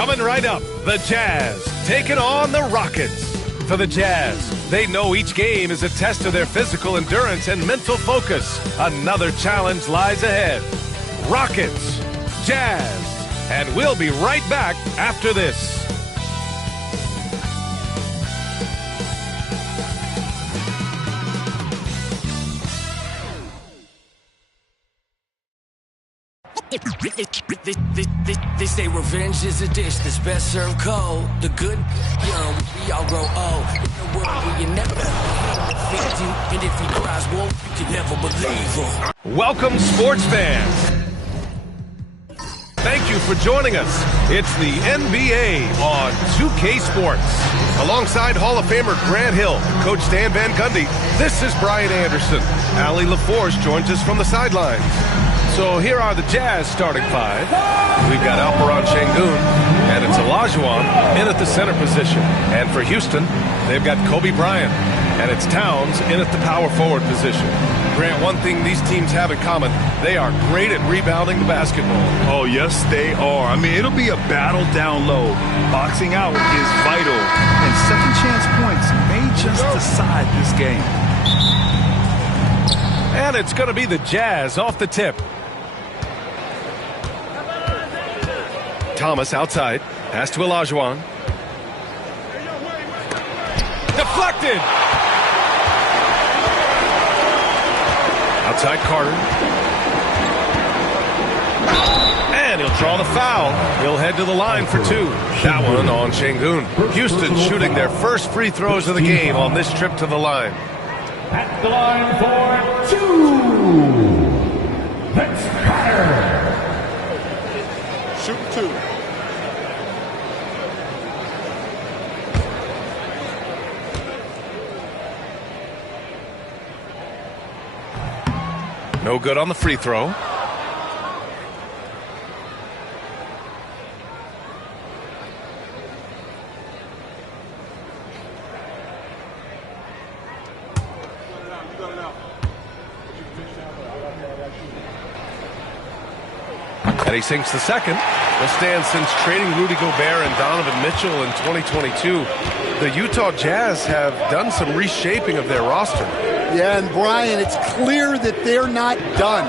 Coming right up, the Jazz taking on the Rockets. For the Jazz, they know each game is a test of their physical endurance and mental focus. Another challenge lies ahead. Rockets, Jazz, and we'll be right back after this. They say revenge is a dish that's best served cold. The good, young, we all grow old. In a world where you never defeat you, and if he cries wolf, you can never believe him. Welcome, sports fans. Thank you for joining us. It's the NBA on 2K Sports. Alongside Hall of Famer Grant Hill and Coach Dan Van Gundy, this is Brian Anderson. Allie LaForce joins us from the sidelines. So here are the Jazz starting five. We've got Alperon Şengün, and it's Olajuwon in at the center position. And for Houston, they've got Kobe Bryant, and it's Towns in at the power forward position. Grant, one thing these teams have in common, they are great at rebounding the basketball. Oh, yes, they are. I mean, it'll be a battle down low. Boxing out is vital, and second chance points may just decide this game. And it's going to be the Jazz off the tip. Thomas outside. Pass to Olajuwon. Deflected! Outside Carter. And he'll draw the foul. He'll head to the line for two. That one on Şengün. Houston shooting their first free throws of the game on this trip to the line. At the line for two. That's Carter. Shoot two. No good on the free throw. And he sinks the second. Will stand since trading Rudy Gobert and Donovan Mitchell in 2022. The Utah Jazz have done some reshaping of their roster. Yeah, and Brian, it's clear that they're not done.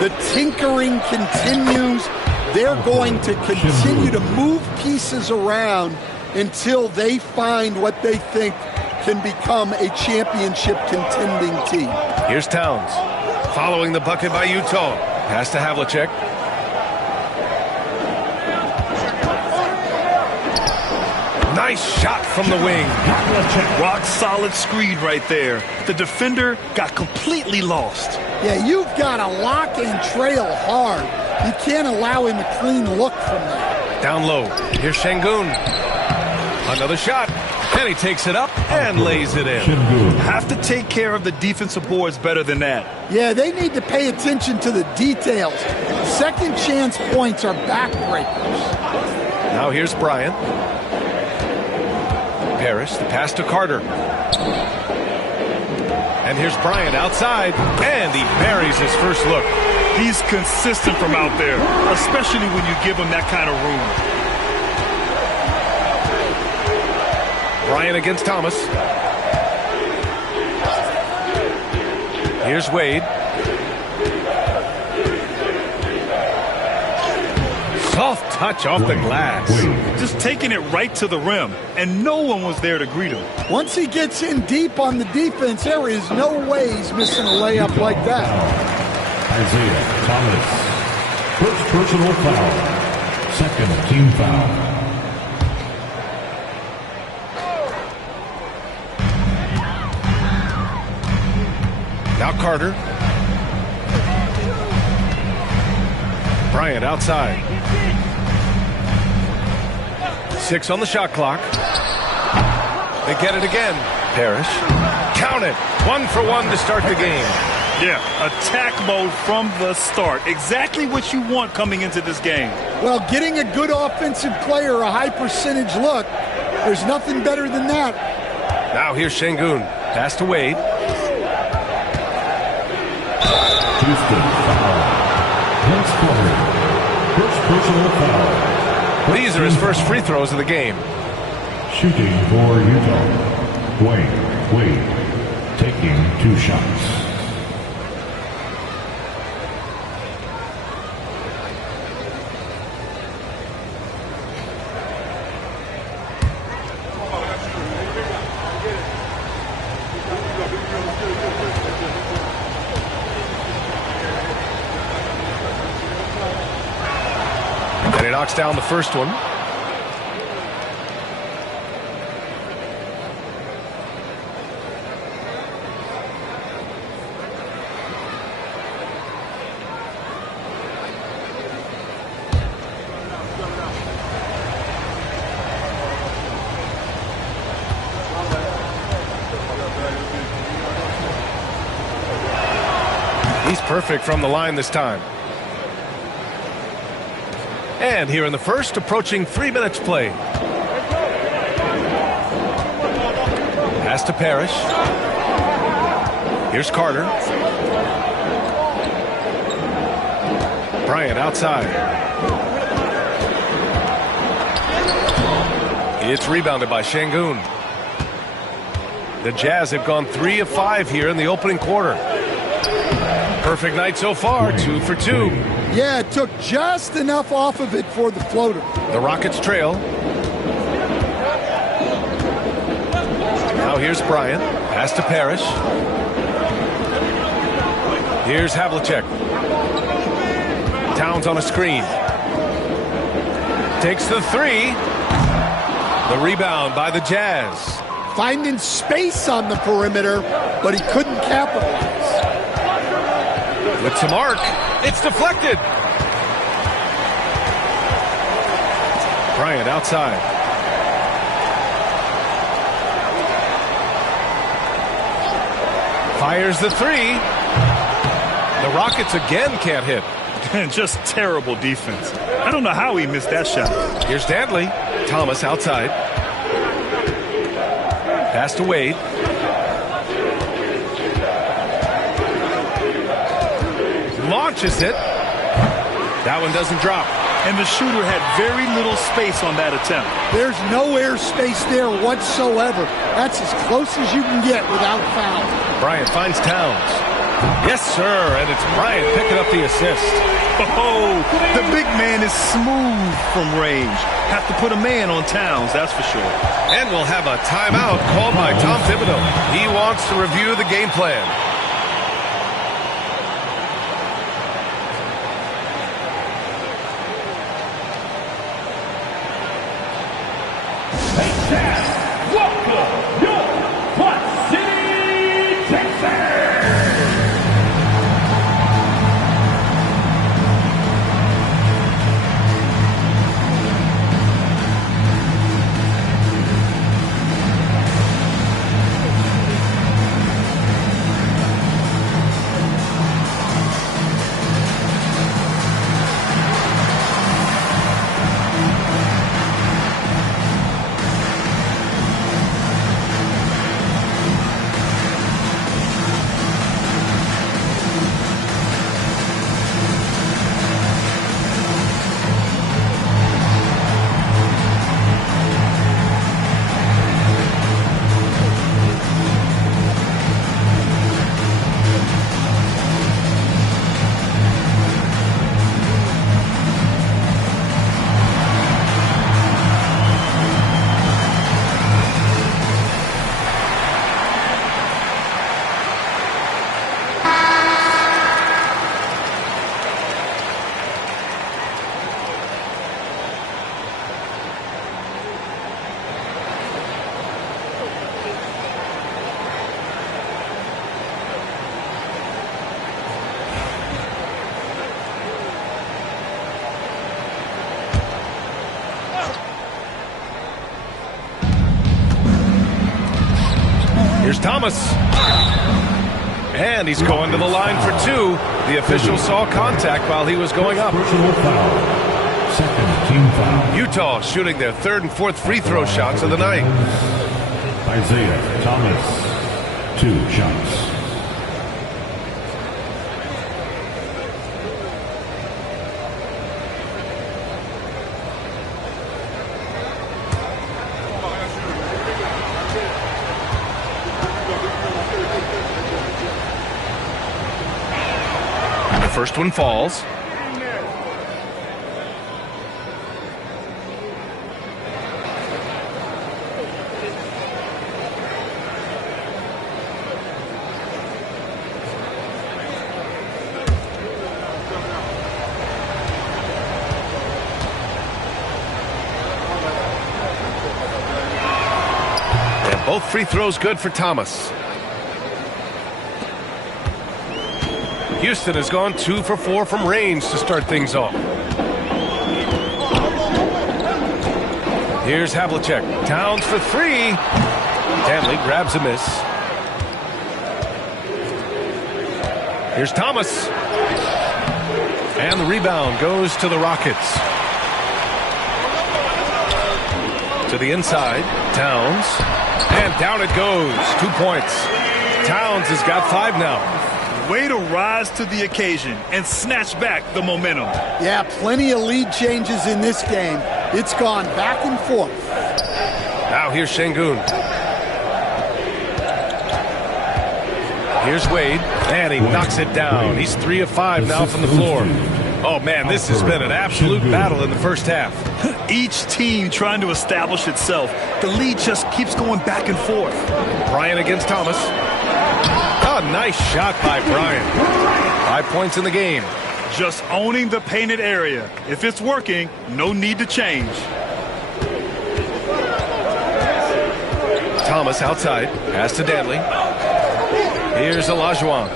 The tinkering continues. They're going to continue to move pieces around until they find what they think can become a championship contending team. Here's Towns. Following the bucket by Utah. Pass to Havlicek. Nice shot from the wing. Rock solid screen right there. The defender got completely lost. Yeah, you've got to lock and trail hard. You can't allow him a clean look from there. Down low. Here's Şengün. Another shot. And he takes it up and lays it in. Have to take care of the defensive boards better than that. Yeah, they need to pay attention to the details. Second chance points are backbreakers. Now here's Bryant. Parrish, the pass to Carter. And here's Bryant outside, and he buries his first look. He's consistent from out there, especially when you give him that kind of room. Bryant against Thomas. Here's Wade. Soft touch off the glass. Just taking it right to the rim, and no one was there to greet him. Once he gets in deep on the defense, there is no way he's missing a layup like that. Isaiah Thomas. First personal foul. Second team foul. Now Carter. Bryant outside. 6 on the shot clock. They get it again. Parrish. Count it. 1 for 1 to start the game. Yeah, attack mode from the start. Exactly what you want coming into this game. Well, getting a good offensive player a high percentage look, there's nothing better than that. Now here's Şengün. Pass to Wade. Houston foul. First personal foul. These are his first free throws of the game. Shooting for Utah, Wade, taking 2 shots. And he knocks down the first one. He's perfect from the line this time. And here in the first, approaching 3 minutes play. Pass to Parrish. Here's Carter. Bryant outside. It's rebounded by Şengün. The Jazz have gone 3 of 5 here in the opening quarter. Perfect night so far, 2 for 2. Yeah, it took just enough off of it for the floater. The Rockets trail. Now here's Bryant. Pass to Parrish. Here's Havlicek. Towns on a screen. Takes the 3. The rebound by the Jazz. Finding space on the perimeter, but he couldn't capitalize. With some arc, it's deflected. Bryant outside. Fires the 3. The Rockets again can't hit. Just terrible defense. I don't know how he missed that shot. Here's Dantley. Thomas outside. Pass to Wade. Launches it. That one doesn't drop. And the shooter had very little space on that attempt. There's no air space there whatsoever. That's as close as you can get without foul. Bryant finds Towns. Yes, sir, and it's Bryant picking up the assist. Oh, the big man is smooth from range. Have to put a man on Towns, that's for sure. And we'll have a timeout called by Tom Thibodeau. He wants to review the game plan. Welcome, your Quad City, Texas! Here's Thomas. And he's going to the line for 2. The official saw contact while he was going up. Personal foul. Second team foul. Utah shooting their 3rd and 4th free throw shots of the night. Isaiah Thomas, 2 shots. First one falls. Both free throws good for Thomas. Houston has gone 2 for 4 from range to start things off. Here's Havlicek. Towns for 3. Danley grabs a miss. Here's Thomas. And the rebound goes to the Rockets. To the inside. Towns. And down it goes. 2 points. Towns has got 5 now. Way to rise to the occasion and snatch back the momentum. Yeah, plenty of lead changes in this game. It's gone back and forth. Now here's Şengün. Here's Wade. And he knocks it down. He's 3 of 5 now from the floor. Oh, man, this has been an absolute battle in the first half. Each team trying to establish itself. The lead just keeps going back and forth. Bryant against Thomas. Oh, nice shot by Bryant. 5 points in the game. Just owning the painted area. If it's working, no need to change. Thomas outside. Pass to Danley. Here's Olajuwon.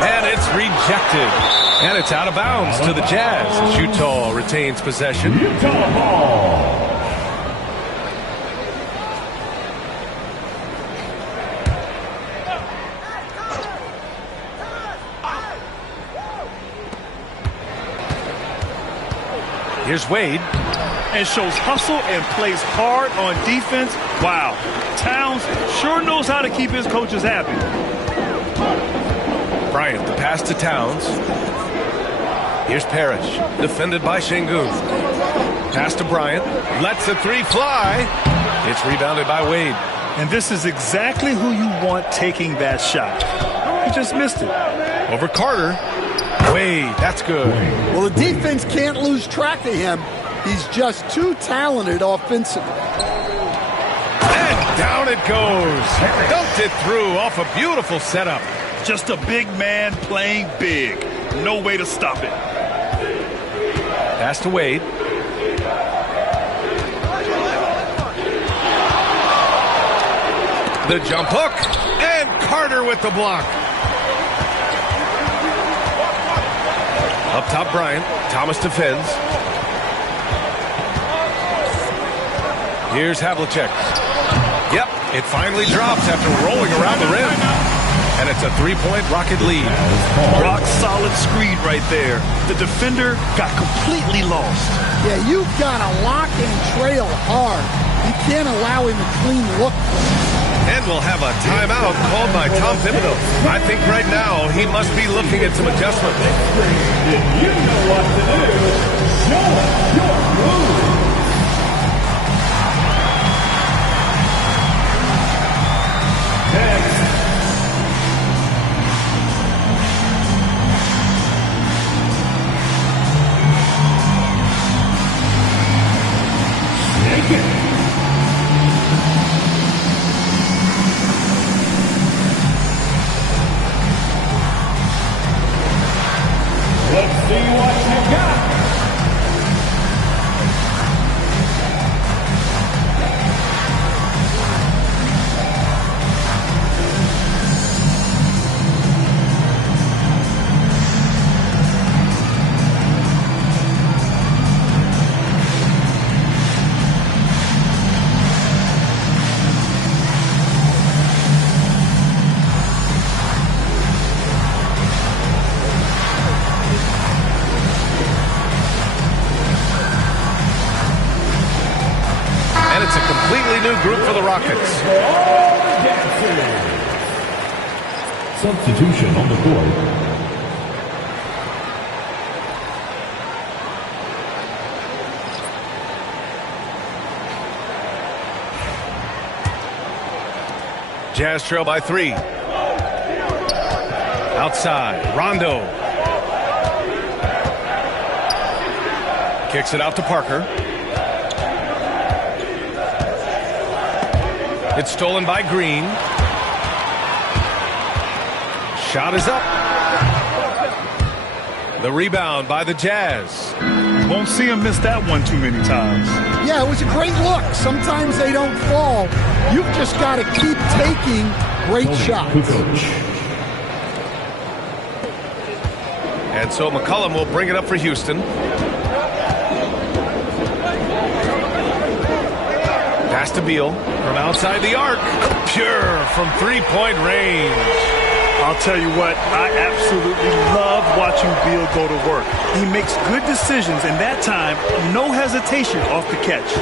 And it's rejected. And it's out of bounds to the Jazz. Utah retains possession. Utah ball. Here's Wade. And shows hustle and plays hard on defense. Wow. Towns sure knows how to keep his coaches happy. Bryant, the pass to Towns. Here's Parrish, defended by Şengün. Pass to Bryant, lets a 3 fly. It's rebounded by Wade. And this is exactly who you want taking that shot. He just missed it. Over Carter. Wade, that's good. Well, the defense can't lose track of him. He's just too talented offensively. And down it goes. Dumped it through off a beautiful setup. Just a big man playing big. No way to stop it. Pass to Wade. The jump hook. And Carter with the block. Up top, Bryant. Thomas defends. Here's Havlicek. Yep, it finally drops after rolling around the rim. And it's a 3-point Rocket lead. Rock solid screen right there. The defender got completely lost. Yeah, you've got to lock and trail hard. You can't allow him a clean look. And we'll have a timeout called by Tom Thibodeau. I think right now he must be looking at some adjustments. You know what to do. Show us your move. Next. Snake it. Let's see what you got. New group for the Rockets. Substitution on the court. Jazz trail by 3. Outside, Rondo. Kicks it out to Parker. It's stolen by Green. Shot is up. The rebound by the Jazz. Won't see him miss that one too many times. Yeah, it was a great look. Sometimes they don't fall. You've just got to keep taking great shots. And so McCollum will bring it up for Houston. Pass to Beal from outside the arc. Pure from three-point range. I'll tell you what, I absolutely love watching Beal go to work. He makes good decisions, and that time, no hesitation off the catch.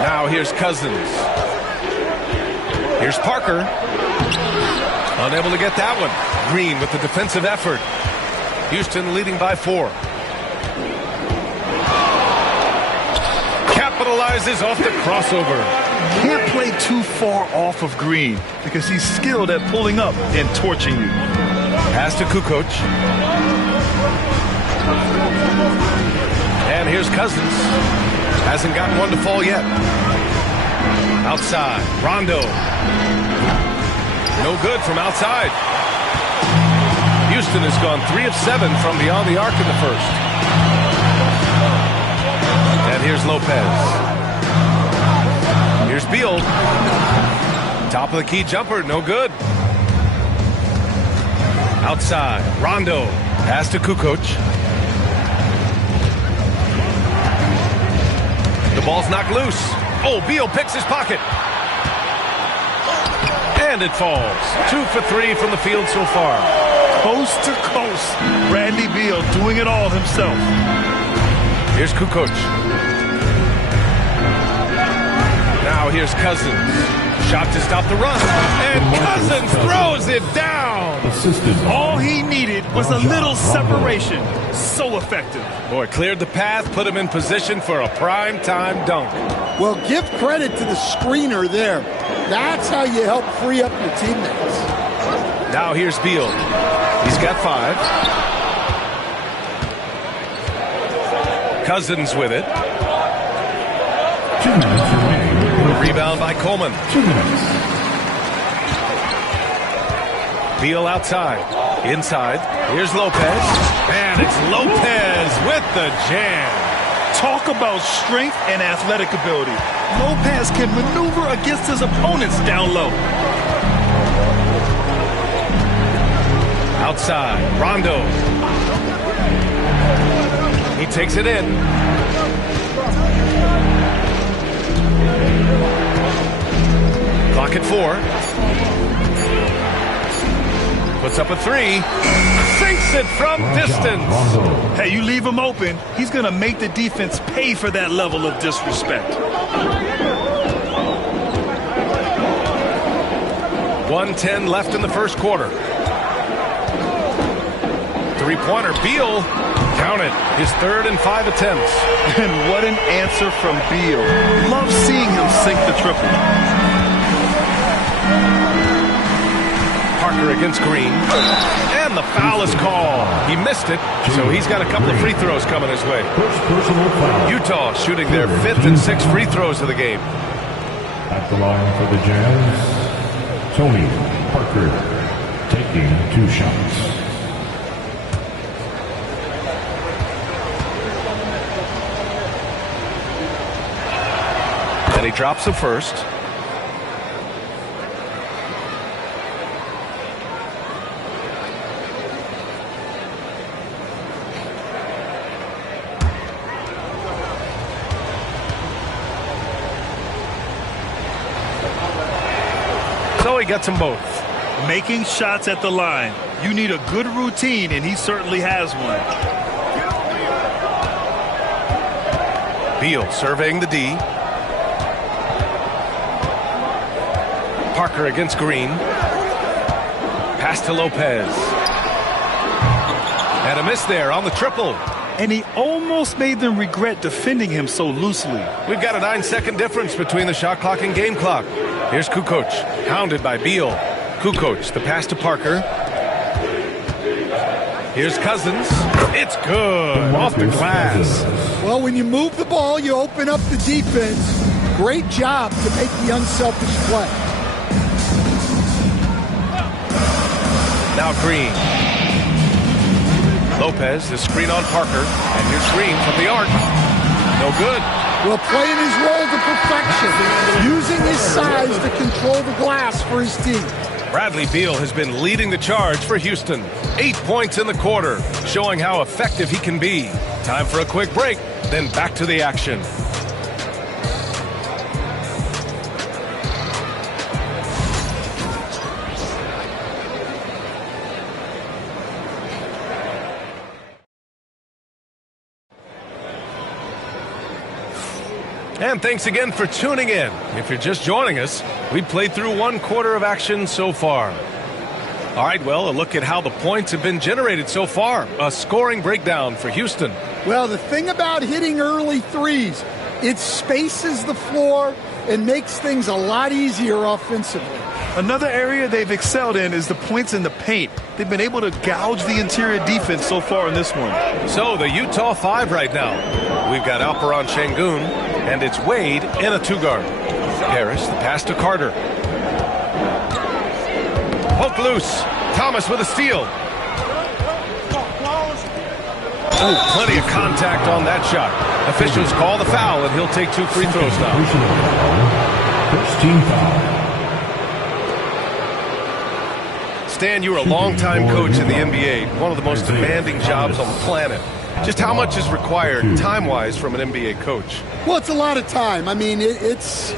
Now here's Cousins. Here's Parker. Unable to get that one. Green with the defensive effort. Houston leading by 4. Capitalizes off the crossover. Can't play too far off of Green because he's skilled at pulling up and torching you. Pass to Kukoc. And here's Cousins. Hasn't gotten one to fall yet. Outside, Rondo. No good from outside. Houston has gone 3 of 7 from beyond the arc in the first. And here's Lopez. Here's Beal. Top of the key jumper, no good. Outside, Rondo. Pass to Kukoc. The ball's knocked loose. Oh, Beal picks his pocket. And it falls. 2 for 3 from the field so far. Coast to coast. Bradley Beal doing it all himself. Here's Kukoc. Now here's Cousins. Shot to stop the run. And Cousins throws it down. All he needed was a little separation. So effective. Boy, cleared the path, put him in position for a prime-time dunk. Well, give credit to the screener there. That's how you help free up your teammates. Now here's Beal. He's got 5. Cousins with it. 2 minutes remaining. Rebound by Coleman. 2 minutes. Beal outside. Inside. Here's Lopez. And it's Lopez with the jam. Talk about strength and athletic ability. Lopez can maneuver against his opponents down low. Outside. Rondo. He takes it in. Clock at 4. Puts up a 3. Sinks it from distance. Hey, you leave him open, he's going to make the defense pay for that level of disrespect. 1:10 left in the first quarter. Three-pointer. Beal. Count it. His 3rd and 5 attempts. And what an answer from Beal. Love seeing him sink the triple. Parker against Green. And the foul is called. He missed it, so he's got a couple of free throws coming his way. Utah shooting their 5th and 6th free throws of the game. At the line for the Jazz, Tony Parker taking 2 shots. And he drops the first. So he gets them both. Making shots at the line. You need a good routine, and he certainly has one. Beal surveying the D. Parker against Green. Pass to Lopez. And a miss there on the triple. And he almost made them regret defending him so loosely. We've got a 9-second difference between the shot clock and game clock. Here's Kukoc, hounded by Beal. Kukoc, the pass to Parker. Here's Cousins. It's good. Off the glass. Well, when you move the ball, you open up the defense. Great job to make the unselfish play. Now Green. Lopez, the screen on Parker. And here's Green from the arc. No good. Well, playing his role to perfection. Using his size to control the glass for his team. Bradley Beal has been leading the charge for Houston. 8 points in the quarter, showing how effective he can be. Time for a quick break, then back to the action. And thanks again for tuning in. If you're just joining us, we played through 1 quarter of action so far. All right, well, a look at how the points have been generated so far. A scoring breakdown for Houston. Well, the thing about hitting early threes, it spaces the floor and makes things a lot easier offensively. Another area they've excelled in is the points in the paint. They've been able to gouge the interior defense so far in this one. So the Utah 5 right now. We've got Alperon Şengün, and it's Wade in a 2-guard. Harris, the pass to Carter. Poke loose. Thomas with a steal. Oh, plenty of contact on that shot. Officials call the foul, and he'll take 2 free throws now. First team foul. Stan, you were a long-time coach in the NBA, one of the most demanding jobs on the planet. Just how much is required time-wise from an NBA coach? Well, it's a lot of time. I mean, it's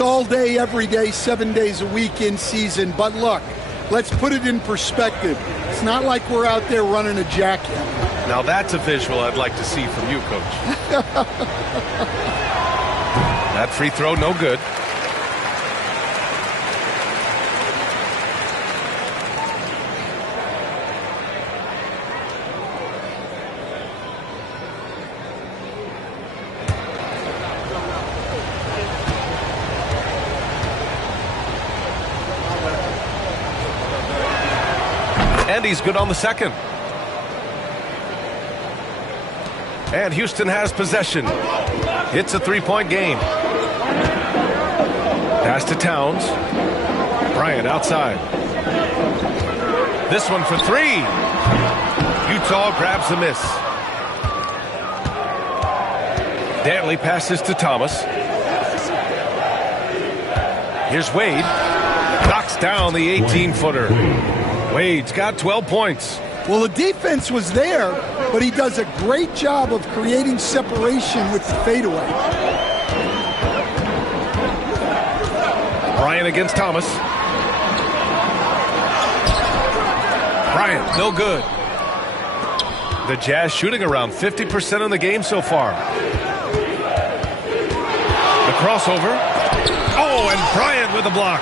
all day, every day, 7 days a week in season. But look, let's put it in perspective. It's not like we're out there running a jackhammer. Now that's a visual I'd like to see from you, Coach. That free throw, no good. And he's good on the second. And Houston has possession. It's a 3-point game. Pass to Towns. Bryant outside. This one for 3. Utah grabs the miss. Dantley passes to Thomas. Here's Wade. Knocks down the 18-footer. Wade's got 12 points. Well, the defense was there, but he does a great job of creating separation with the fadeaway. Bryant against Thomas. Bryant, no good. The Jazz shooting around 50% in the game so far. The crossover. Oh, and Bryant with the block.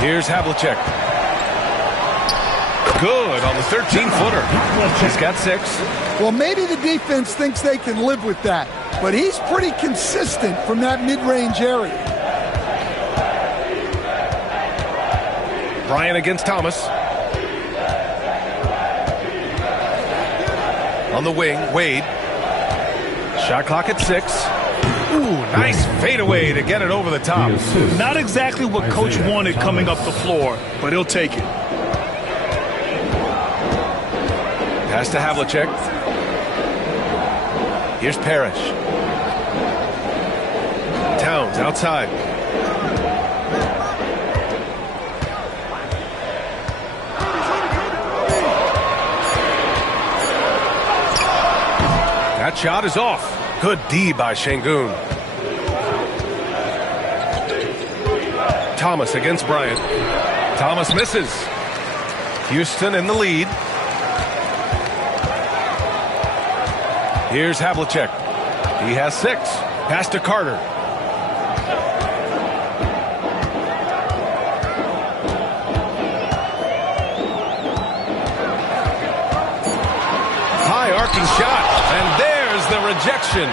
Here's Havlicek. Good on the 13-footer. He's got 6. Well, maybe the defense thinks they can live with that, but he's pretty consistent from that mid-range area. Bryant against Thomas. On the wing, Wade. Shot clock at 6. Ooh, nice fadeaway to get it over the top. Not exactly what Coach wanted coming up the floor, but he'll take it. Pass to Havlicek. Here's Parrish. Towns outside. That shot is off. Good D by Şengün. Thomas against Bryant. Thomas misses. Houston in the lead. Here's Havlicek. He has 6. Pass to Carter. High arcing shot. And there's the rejection.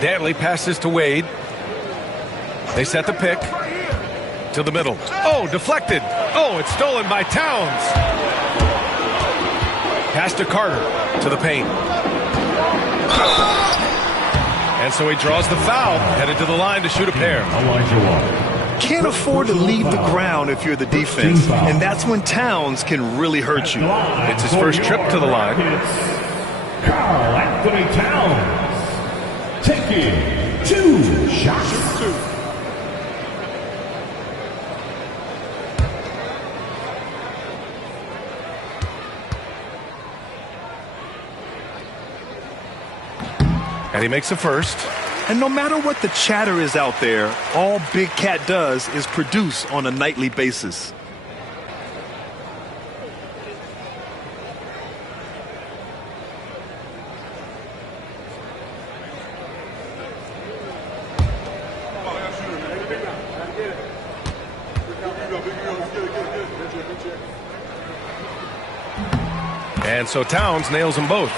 Dantley passes to Wade. They set the pick. To the middle. Oh, deflected. Oh, it's stolen by Towns. Pass to Carter. To the paint. And so he draws the foul. Headed to the line to shoot a pair. Can't afford to leave the ground if you're the defense. And that's when Towns can really hurt you. It's his first trip to the line. Karl Anthony Towns taking 2 shots. And he makes a first. And no matter what the chatter is out there, all Big Cat does is produce on a nightly basis. And so Towns nails them both.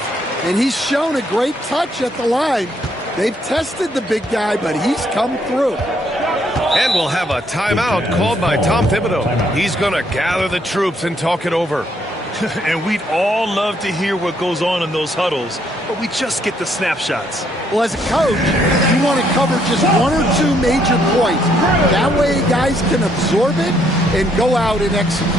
And he's shown a great touch at the line. They've tested the big guy, but he's come through. And we'll have a timeout called by Tom Thibodeau. He's going to gather the troops and talk it over. And we'd all love to hear what goes on in those huddles, but we just get the snapshots. Well, as a coach, you want to cover just 1 or 2 major points. That way guys can absorb it and go out and execute.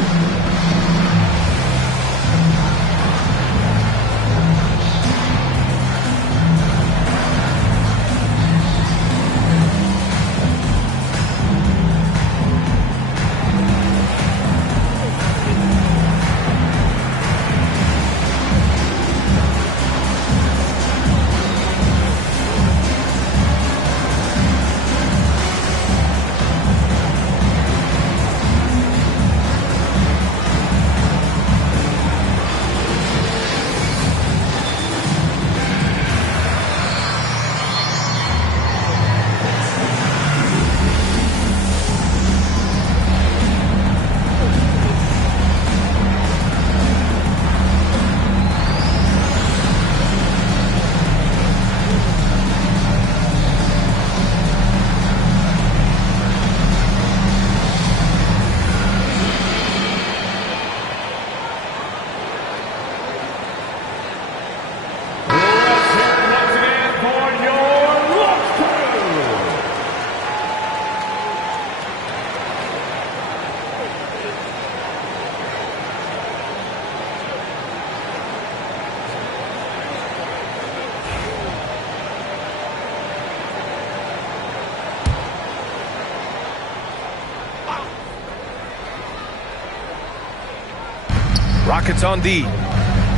Rockets on D.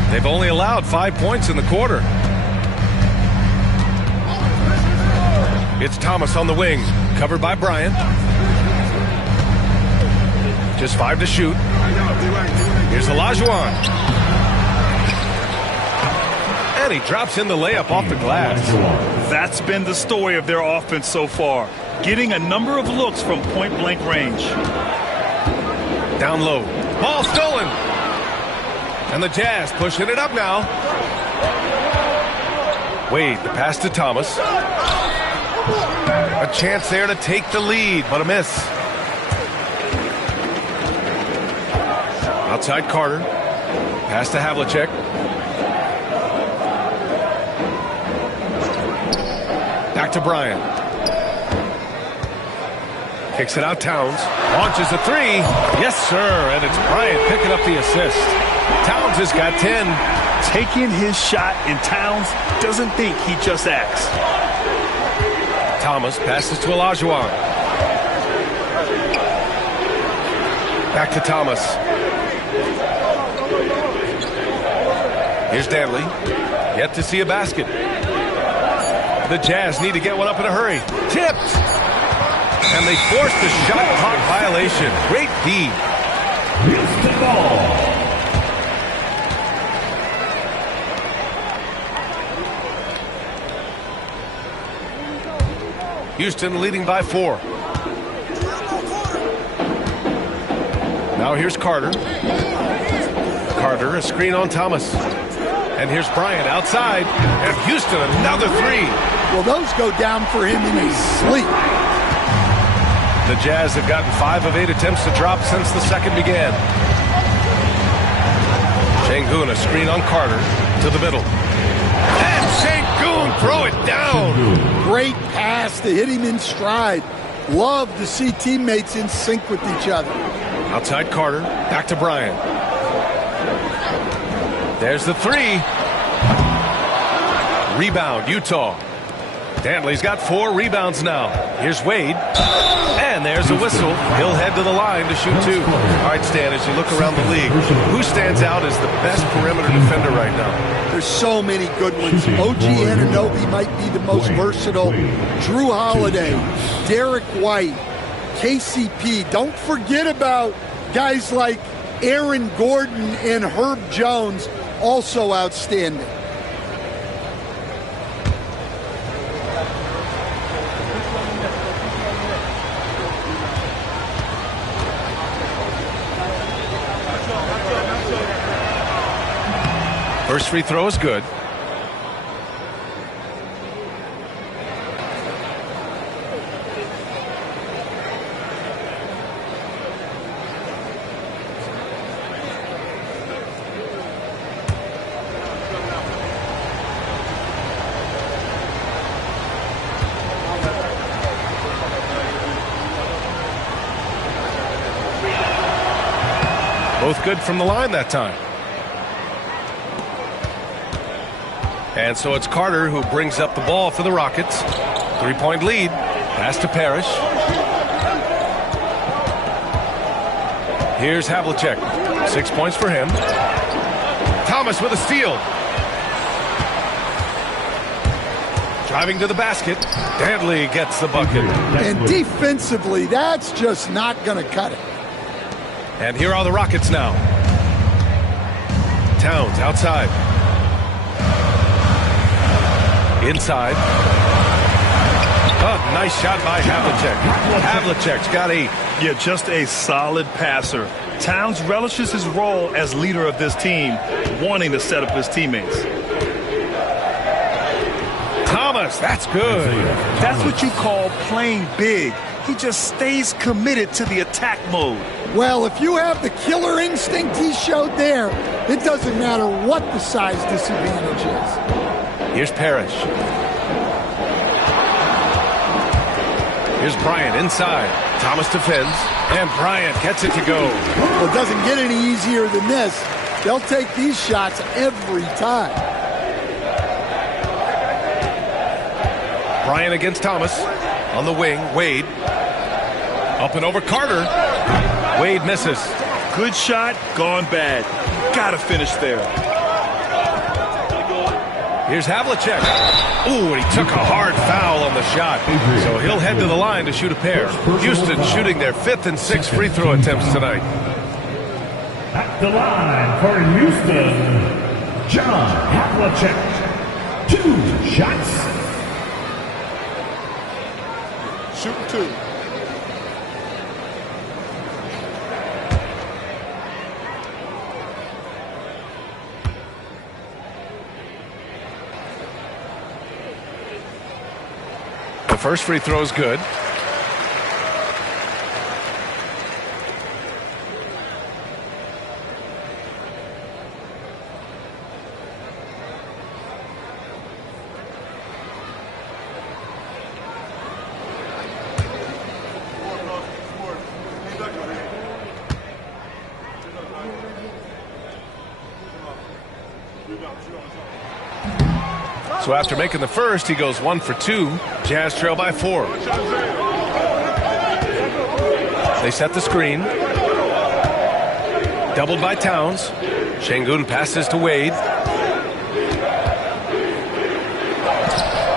They've only allowed 5 points in the quarter. It's Thomas on the wing, covered by Bryant. Just 5 to shoot. Here's Olajuwon. And he drops in the layup off the glass. That's been the story of their offense so far, getting a number of looks from point-blank range. Down low. Ball stolen. And the Jazz pushing it up now. Wade, the pass to Thomas. A chance there to take the lead, but a miss. Outside Carter. Pass to Havlicek. Back to Bryant. Kicks it out, Towns. Launches a 3. Yes, sir. And it's Bryant picking up the assist. Towns has got 10. Taking his shot, and Towns doesn't think he just acts. Thomas passes to Olajuwon. Back to Thomas. Here's Danley. Yet to see a basket. The Jazz need to get one up in a hurry. Tipped. And they force the shot clock violation. Great D. Houston ball. Houston leading by 4. Now here's Carter. Carter, a screen on Thomas. And here's Bryant outside. And Houston, another 3. Well, those go down for him in his sleep. The Jazz have gotten 5 of 8 attempts to drop since the second began. Sengun, a screen on Carter to the middle. And Sengun, throw it down. Great pass to hit him in stride. Love to see teammates in sync with each other. Outside Carter, back to Bryant. There's the 3. Rebound, Utah. Dantley's got 4 rebounds now. Here's Wade. And there's a whistle. He'll head to the line to shoot 2. All right, Stan, as you look around the league, who stands out as the best perimeter defender right now? There's so many good ones. OG Anunoby might be the most versatile. Drew Holiday, Derek White, KCP. Don't forget about guys like Aaron Gordon and Herb Jones, also outstanding. First free throw is good. Both good from the line that time. And so it's Carter who brings up the ball for the Rockets. 3-point lead. Pass to Parrish. Here's Havlicek. 6 points for him. Thomas with a steal. Driving to the basket. Dantley gets the bucket. And defensively, that's just not going to cut it. And here are the Rockets now. Towns outside. Inside. Oh, nice shot by Havlicek. Havlicek's got 8. Yeah, just a solid passer. Towns relishes his role as leader of this team, wanting to set up his teammates. Thomas, that's good. That's what you call playing big. He just stays committed to the attack mode. Well, if you have the killer instinct he showed there, it doesn't matter what the size disadvantage is. Here's Parrish. Here's Bryant inside. Thomas defends, and Bryant gets it to go. Well, it doesn't get any easier than this. They'll take these shots every time. Bryant against Thomas. On the wing, Wade. Up and over Carter. Wade misses. Good shot, gone bad. Gotta finish there. Here's Havlicek. Ooh, and he took a hard foul on the shot. So he'll head to the line to shoot a pair. Houston shooting their 5th and 6th free throw attempts tonight. At the line for Houston, John Havlicek. 2 shots. Shoot 2. The first free throw is good. So after making the first, he goes 1 for 2. Jazz trail by 4. They set the screen. Doubled by Towns. Sengun passes to Wade.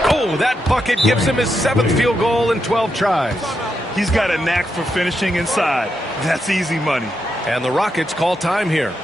Oh, that bucket gives him his 7th field goal in 12 tries. He's got a knack for finishing inside. That's easy money. And the Rockets call time here.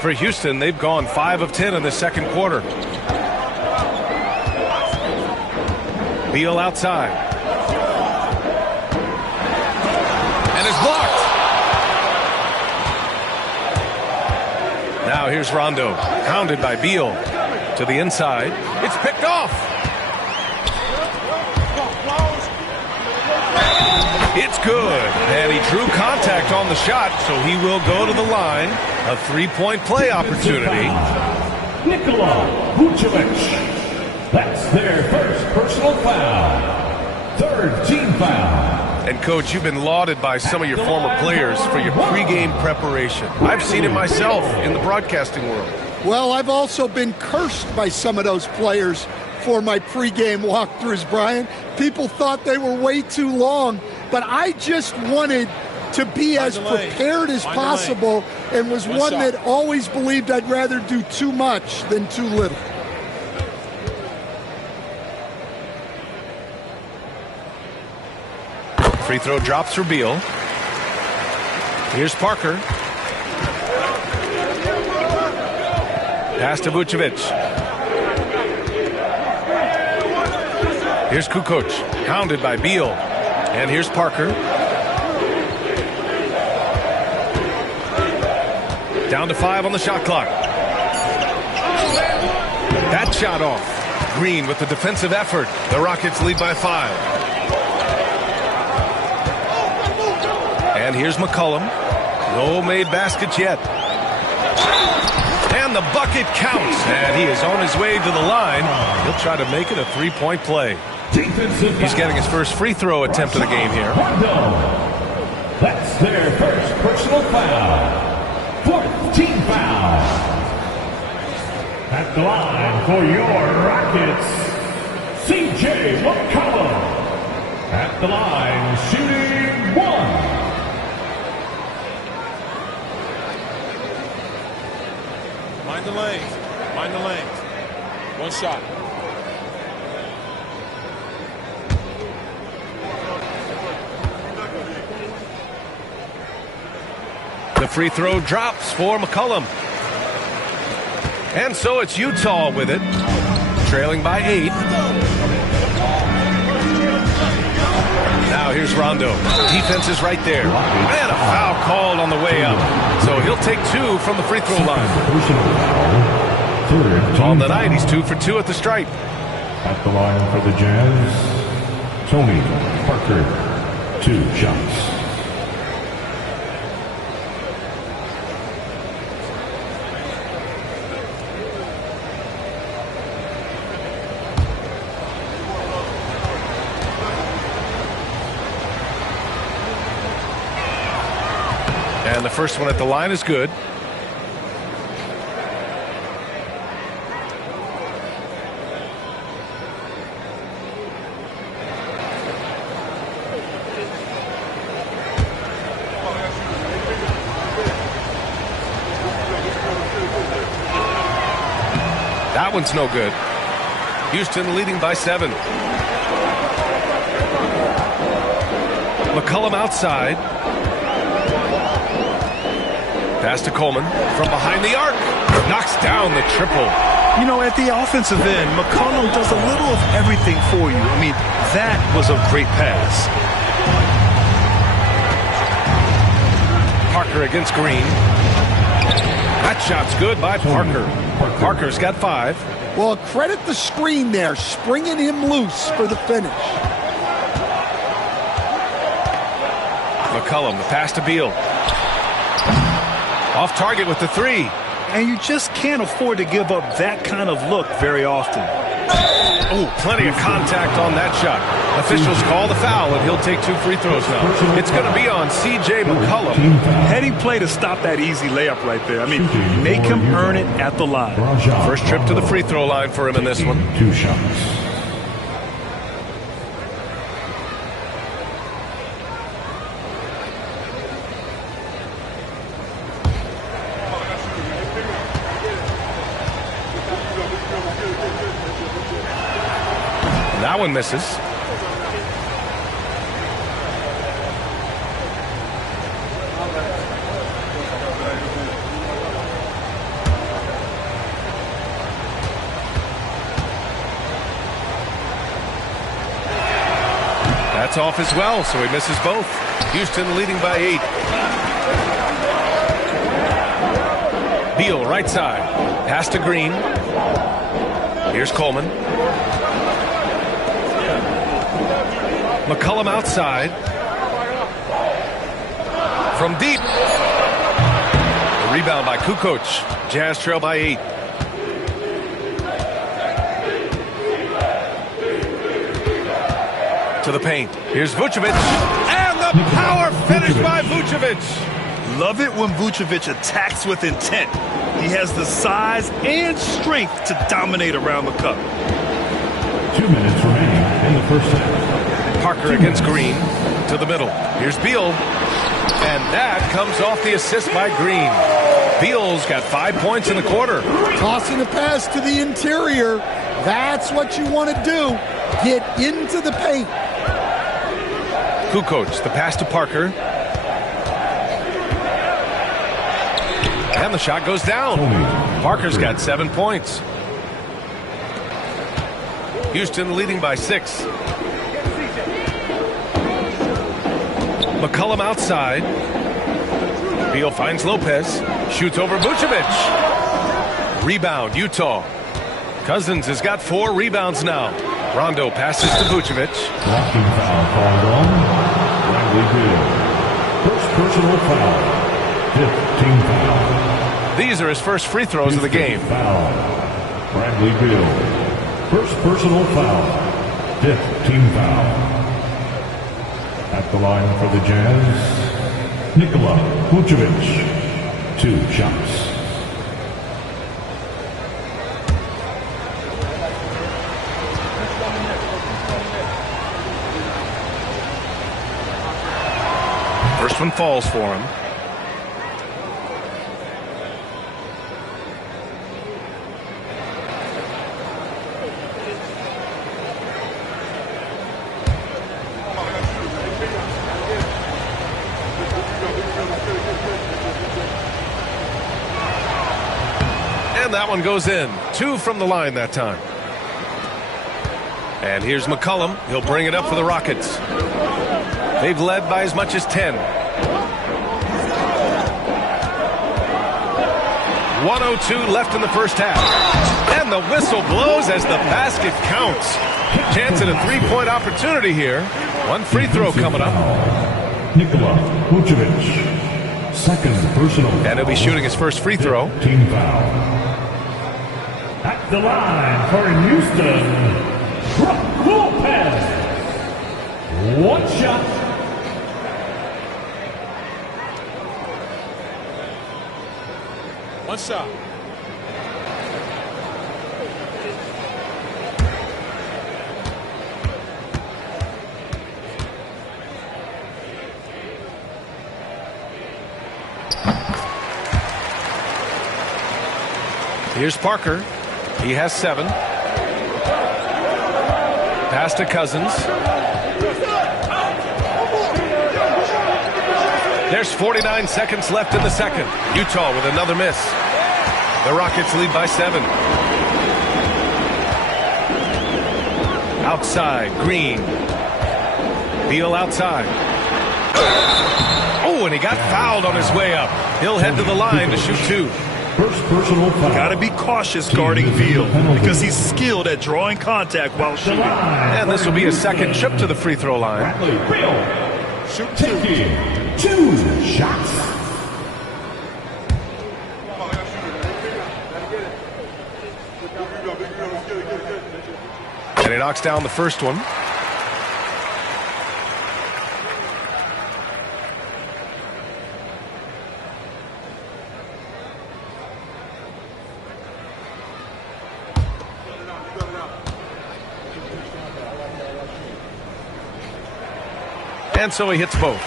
For Houston, they've gone 5 of 10 in the second quarter. Beal outside. And is blocked. Now here's Rondo. Hounded by Beal. To the inside. It's picked off. It's good. And he drew contact on the shot, so he will go to the line. A three-point play opportunity. Nikola Vucevic. That's their first personal foul. Third team foul. And, Coach, you've been lauded by some of your former players for your pregame preparation. I've seen it myself in the broadcasting world. Well, I've also been cursed by some of those players for my pregame walkthroughs, Brian. People thought they were way too long, but I just wanted to be as prepared as possible and was one that always believed I'd rather do too much than too little. Free throw drops for Beal. Here's Parker. Pass to Vucevic. Here's Kukoc. Hounded by Beal. And here's Parker. Down to 5 on the shot clock. That shot off. Green with the defensive effort. The Rockets lead by 5. And here's McCollum. No made baskets yet. And the bucket counts. And he is on his way to the line. He'll try to make it a three-point play. He's getting his first free throw attempt of the game here. That's their first personal foul. Fourth team foul. At the line for your Rockets, C.J. McCollum. At the line, shooting 1. Mind the lanes. Mind the lanes. One shot. The free throw drops for McCollum. And so it's Utah with it, trailing by 8. Now here's Rondo. Defense is right there. And a foul called on the way up. So he'll take 2 from the free throw line. On the night, he's 2 for 2 at the stripe. At the line for the Jazz, Tony Parker, 2 shots. And the first one at the line is good. That one's no good. Houston leading by 7. McCollum outside. Pass to Coleman from behind the arc. Knocks down the triple. You know, at the offensive end, McCollum does a little of everything for you. I mean, that was a great pass. Parker against Green. That shot's good by Parker. Parker's got 5. Well, credit the screen there, springing him loose for the finish. McCollum, the pass to Beal. Off target with the 3. And you just can't afford to give up that kind of look very often. Oh, plenty of contact on that shot. Officials call the foul, and he'll take 2 free throws now. It's going to be on C.J. McCollum. Heady play to stop that easy layup right there. I mean, make him earn it at the line. First trip to the free throw line for him in this one. 2 shots. That one misses. That's off as well, so he misses both. Houston leading by 8. Beal, right side. Pass to Green. Here's Coleman. McCollum outside. From deep. A rebound by Kukoc. Jazz trail by 8. To the paint. Here's Vucevic. And the power finish by Vucevic. Love it when Vucevic attacks with intent. He has the size and strength to dominate around the cup. 2 minutes remaining in the first half. Parker against Green. To the middle. Here's Beal. And that comes off the assist by Green. Beal's got 5 points in the quarter. Tossing a pass to the interior. That's what you want to do. Get into the paint. Kukoc, the pass to Parker. And the shot goes down. Parker's got 7 points. Houston leading by 6. McCollum outside. Beal finds Lopez. Shoots over Vucevic. Rebound, Utah. Cousins has got 4 rebounds now. Rondo passes to Vucevic. Blocking foul called on Bradley Beal. First personal foul. 5th team foul. These are his first free throws of the game. Foul. Bradley Beal. First personal foul. 5th team foul. At the line for the Jazz, Nikola Vucevic. 2 shots. First one falls for him. And that one goes in. 2 from the line that time. And here's McCollum. He'll bring it up for the Rockets. They've led by as much as 10. 1:02 left in the first half. And the whistle blows as the basket counts. Chance at a 3-point opportunity here. 1 free throw coming up. Nikola Vucevic. Second personal. And he'll be shooting his first free throw. Team foul. At the line for Houston, Brook Lopez. 1 shot. One shot. Here's Parker. He has 7. Pass to Cousins. There's 49 seconds left in the second. Utah with another miss. The Rockets lead by 7. Outside, Green. Beal outside. Oh, and he got fouled on his way up. He'll head to the line to shoot 2. First personal foul. Got to be cautious guarding Beal because he's skilled at drawing contact while shooting. And this will be a second trip to the free throw line. Bradley Beal. Taking 2 shots. And he knocks down the first one. And so he hits both.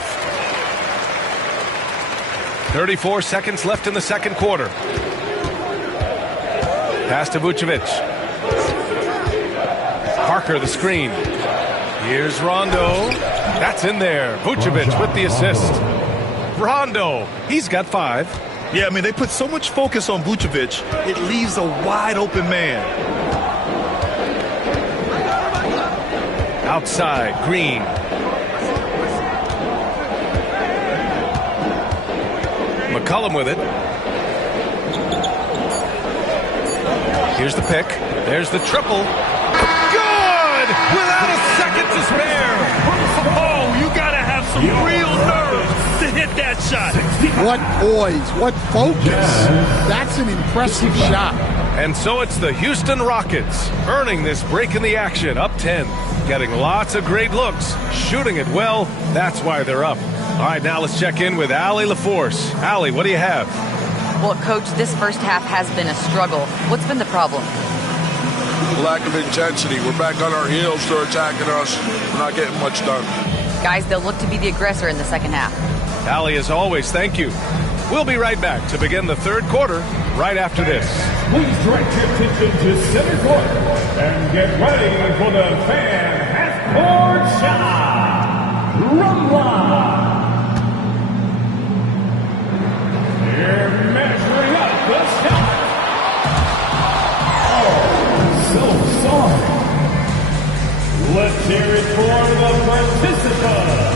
34 seconds left in the second quarter. Pass to Vucevic. Parker the screen. Here's Rondo. That's in there. Vucevic with the assist. Rondo, he's got 5. Yeah, I mean, they put so much focus on Vucevic, it leaves a wide open man. Outside, Green. McCollum with it. Here's the pick. There's the triple. Good! Without a second to spare. Oh, you got to have some real nerve to hit that shot. What poise, what focus. That's an impressive shot. And so it's the Houston Rockets earning this break in the action, up 10. Getting lots of great looks, shooting it well. That's why they're up. All right, now let's check in with Allie LaForce. Allie, what do you have? Well, Coach, this first half has been a struggle. What's been the problem? Lack of intensity. We're back on our heels. They're attacking us. We're not getting much done. Guys, they'll look to be the aggressor in the second half. Allie, as always, thank you. We'll be right back to begin the third quarter right after this. Please direct your attention to center court and get ready for the fan half-court shot. Rumba. Here measuring up the shot. Oh, so sorry. Let's hear it for the participant.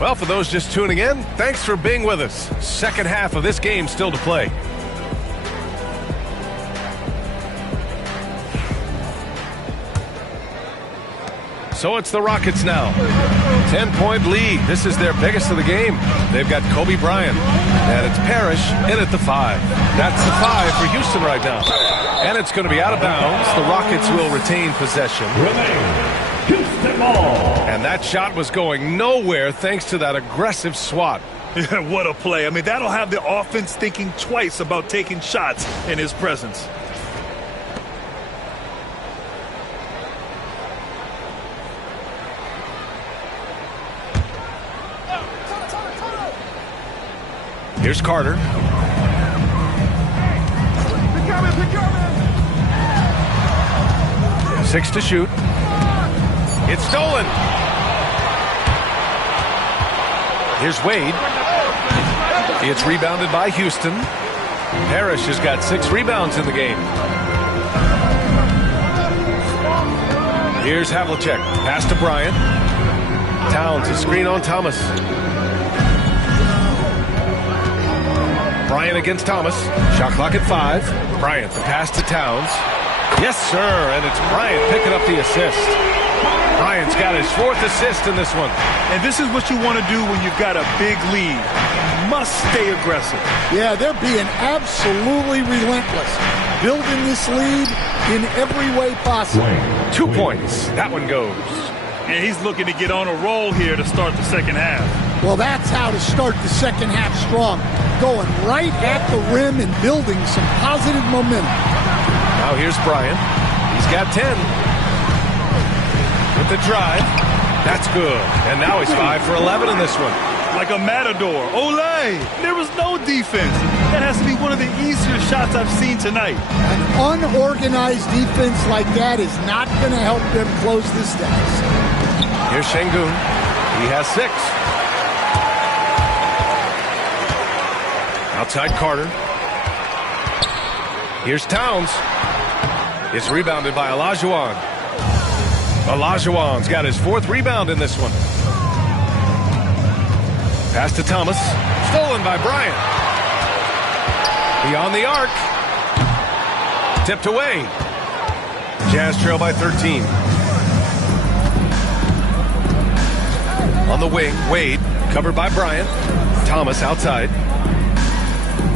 Well, for those just tuning in, thanks for being with us. Second half of this game still to play. So it's the Rockets now. 10-point lead. This is their biggest of the game. They've got Kobe Bryant. And it's Parrish in at the 5. That's the 5 for Houston right now. And it's going to be out of bounds. The Rockets will retain possession. Houston ball. And that shot was going nowhere thanks to that aggressive swat. Yeah, what a play. I mean, that'll have the offense thinking twice about taking shots in his presence. Here's Carter. 6 to shoot. It's stolen. Here's Wade. It's rebounded by Houston. Parrish has got 6 rebounds in the game. Here's Havlicek. Pass to Bryant. Towns, a screen on Thomas. Bryant against Thomas. Shot clock at 5. Bryant, the pass to Towns. Yes, sir, and it's Bryant picking up the assist. Bryant's got his 4th assist in this one. And this is what you want to do when you've got a big lead. You must stay aggressive. Yeah, they're being absolutely relentless. Building this lead in every way possible. 2 points. That one goes. And he's looking to get on a roll here to start the second half. Well, that's how to start the second half strong. Going right at the rim and building some positive momentum. Now here's Bryant. He's got 10. With the drive. That's good. And now he's 5 for 11 in this one. Like a matador. Olay! There was no defense. That has to be one of the easier shots I've seen tonight. An unorganized defense like that is not going to help them close this deficit. Here's Şengün. He has 6. Outside Carter. Here's Towns. It's rebounded by Olajuwon. Olajuwon's got his 4th rebound in this one. Pass to Thomas. Stolen by Bryant. Beyond the arc. Tipped away. Jazz trail by 13. On the wing, Wade, covered by Bryant. Thomas outside.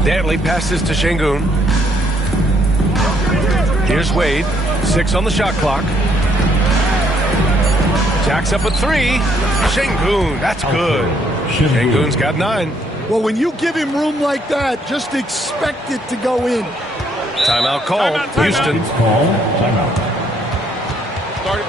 Dantley passes to Şengün. Here's Wade. 6 on the shot clock. Jacks up a 3. Şengün, that's good. Şengün's got 9. Well, when you give him room like that, just expect it to go in. Timeout call. Houston. Timeout. Start it.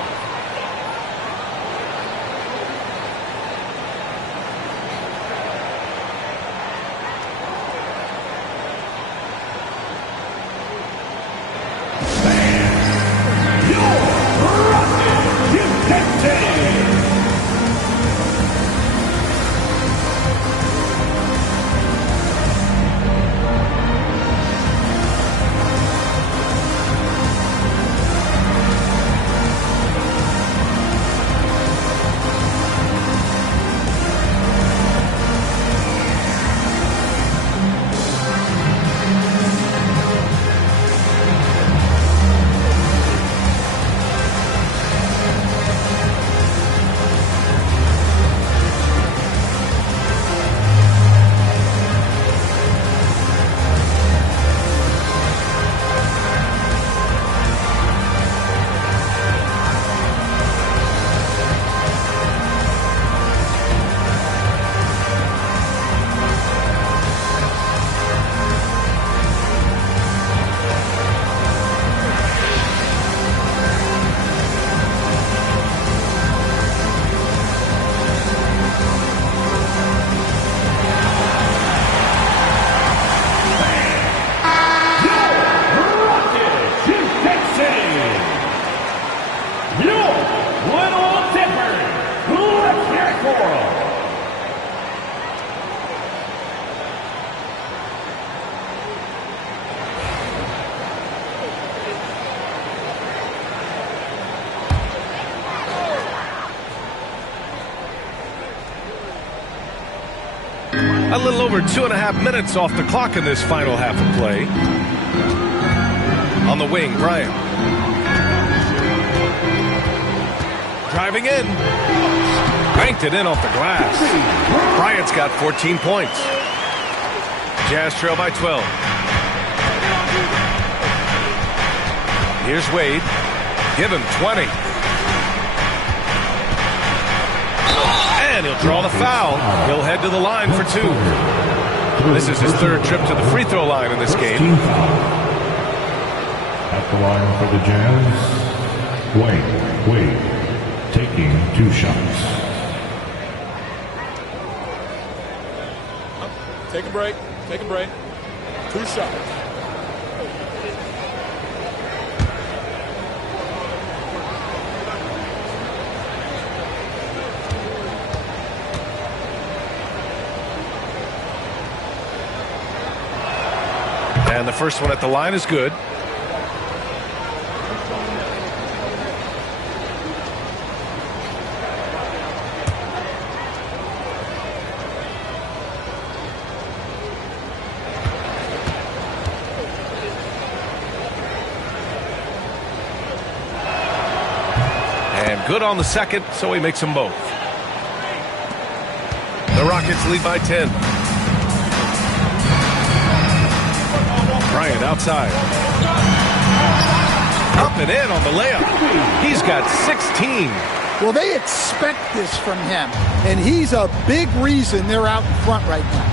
A little over 2.5 minutes off the clock in this final half of play. On the wing, Bryant. Driving in. Banked it in off the glass. Bryant's got 14 points. Jazz trail by 12. Here's Wade. Give him 20. And he'll draw the foul. He'll head to the line for 2. This is his 3rd trip to the free throw line in this game. At the line for the Jazz, Wade taking 2 shots. Take a break. Take a break. 2 shots. And the first one at the line is good. And good on the second, so he makes them both. The Rockets lead by 10. Bryant outside. Up and in on the layup. He's got 16. Well, they expect this from him, and he's a big reason they're out in front right now.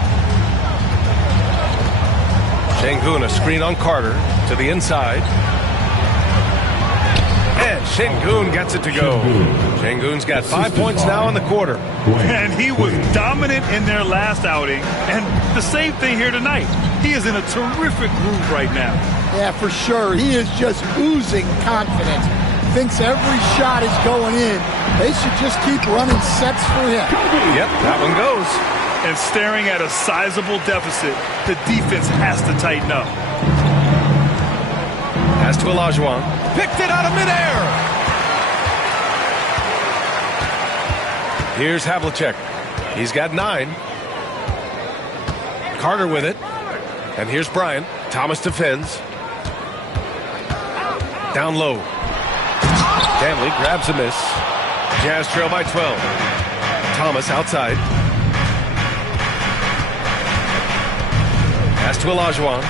Şengün, a screen on Carter to the inside. And Şengün gets it to go. Şengün's got 5 points now in the quarter. And he was dominant in their last outing, and the same thing here tonight. He is in a terrific groove right now. Yeah, for sure. He is just oozing confidence. Thinks every shot is going in. They should just keep running sets for him. Yep, that one goes. And staring at a sizable deficit, the defense has to tighten up. Pass to Olajuwon. Picked it out of midair. Here's Havlicek. He's got 9. Carter with it. And here's Bryant. Thomas defends. Down low. Stanley grabs a miss. Jazz trail by 12. Thomas outside. Pass to Olajuwon.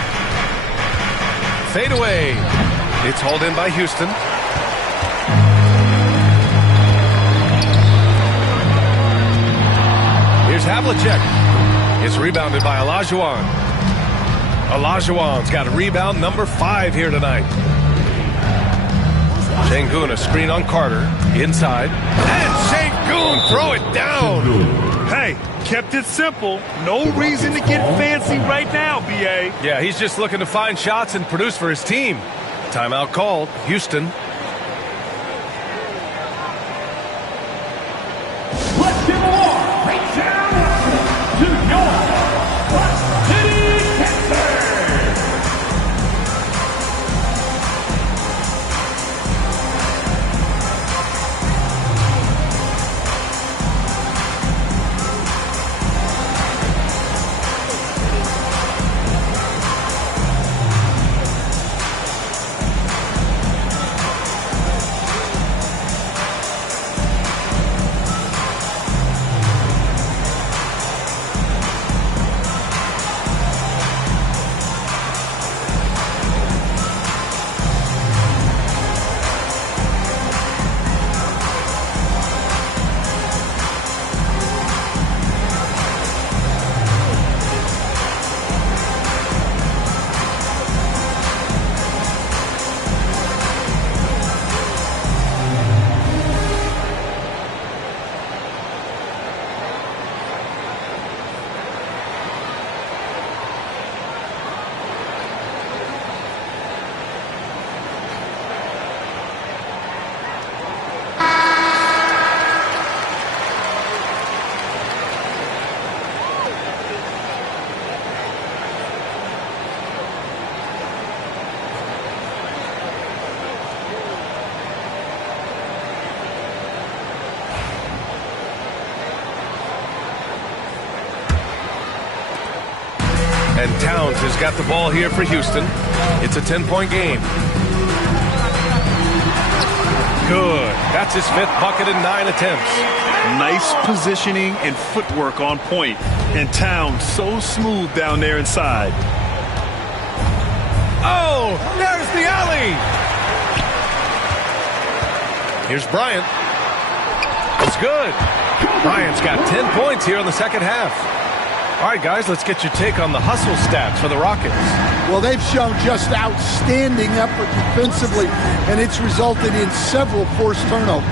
Fade away. It's hauled in by Houston. Here's Havlicek. It's rebounded by Olajuwon. Olajuwon's got a rebound number 5 here tonight. Sengun, a screen on Carter. Inside. And Sengun, throw it down. Hey, kept it simple. No reason to get fancy right now, B.A. Yeah, he's just looking to find shots and produce for his team. Timeout called. Houston. Let's give a warm right now to your Clutch City Kansas. And Towns has got the ball here for Houston. It's a 10-point game. Good. That's his 5th bucket in 9 attempts. Nice positioning and footwork on point. And Towns so smooth down there inside. Oh, there's the alley. Here's Bryant. It's good. Bryant's got 10 points here in the second half. All right, guys, let's get your take on the hustle stats for the Rockets. Well, they've shown just outstanding effort defensively, and it's resulted in several forced turnovers.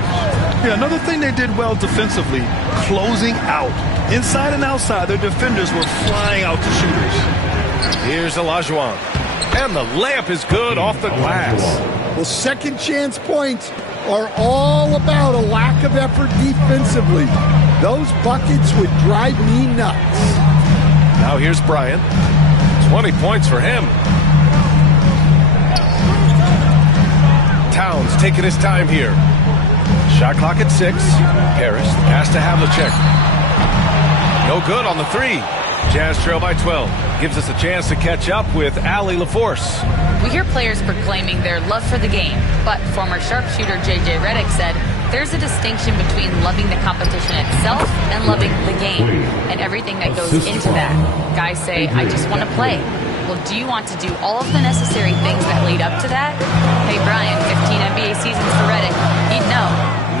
Yeah, another thing they did well defensively, closing out. Inside and outside, their defenders were flying out to shooters. Here's Olajuwon. And the layup is good off the glass. Well, second chance points are all about a lack of effort defensively. Those buckets would drive me nuts. Now here's Bryant. 20 points for him. Towns taking his time here. Shot clock at 6. Harris, pass to Havlicek. No good on the 3. Jazz trail by 12. Gives us a chance to catch up with Allie LaForce. We hear players proclaiming their love for the game, but former sharpshooter J.J. Redick said there's a distinction between loving the competition itself and loving the game and everything that goes into that. Guys say, I just want to play. Well, do you want to do all of the necessary things that lead up to that? Hey, Brian, 15 NBA seasons for Redick. He'd know.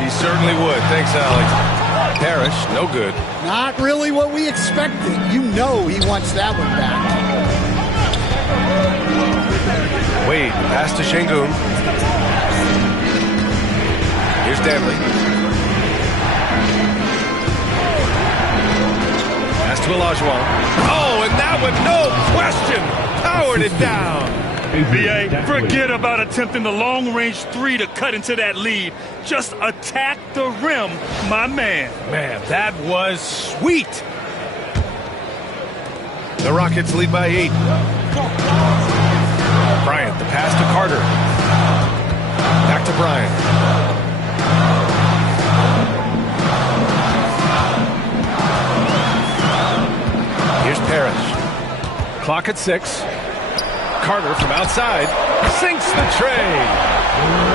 He certainly would. Thanks, Allie. Parrish, no good. Not really what we expected. You know he wants that one back. Wade, pass to Sengun. Here's Stanley. Pass to Olajuwon. Oh, and that one, no question, powered it down. B.A., forget about attempting the long-range 3 to cut into that lead. Just attack the rim, my man. Man, that was sweet. The Rockets lead by 8. Bryant, the pass to Carter. Back to Bryant. Here's Parrish. Clock at 6. Carter from outside sinks the tray.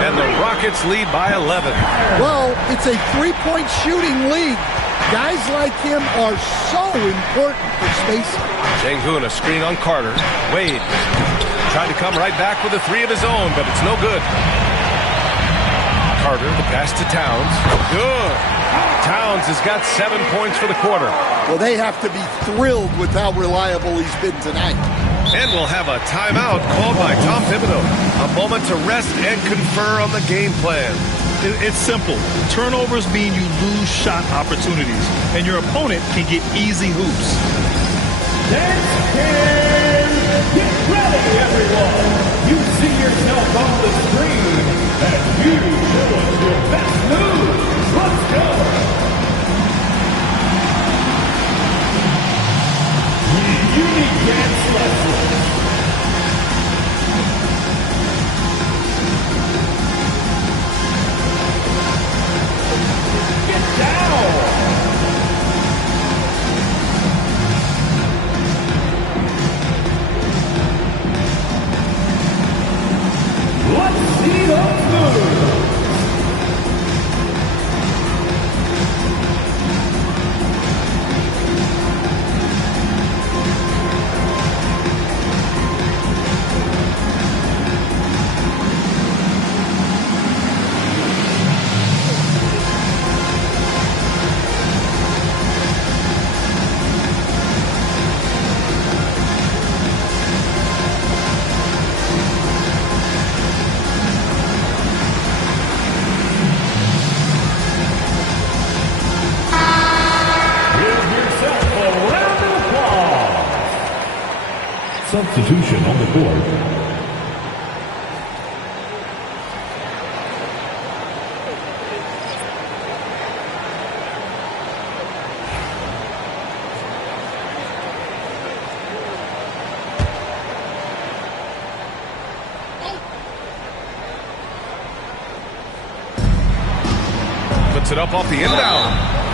And the Rockets lead by 11. Well, it's a three-point shooting league. Guys like him are so important for spacing. Sengun, a screen on Carter. Wade trying to come right back with a three of his own, but it's no good. Carter, the pass to Towns. Good. Towns has got 7 points for the quarter. Well, they have to be thrilled with how reliable he's been tonight. And we'll have a timeout called by Tom Thibodeau. A moment to rest and confer on the game plan. It's simple. Turnovers mean you lose shot opportunities, and your opponent can get easy hoops. Get ready, everyone. You see yourself on the screen, and you show us your best move. Let's go. Unique dance lessons. Get down. Let's see the move. Substitution on the court. Puts it up off the inbound.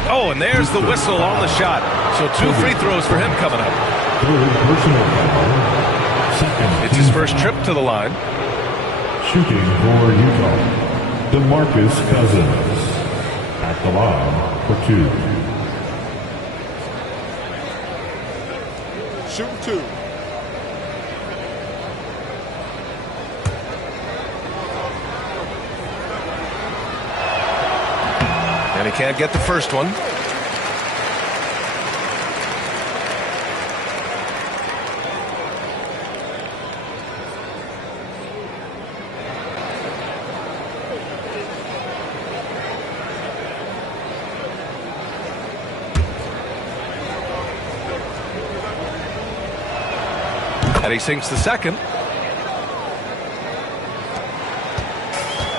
Oh, and there's the whistle on the shot. So 2 free throws for him coming up. It's his first trip to the line. Shooting for Utah, DeMarcus Cousins at the line for 2. Shoot 2. And he can't get the first one. And he sinks the second.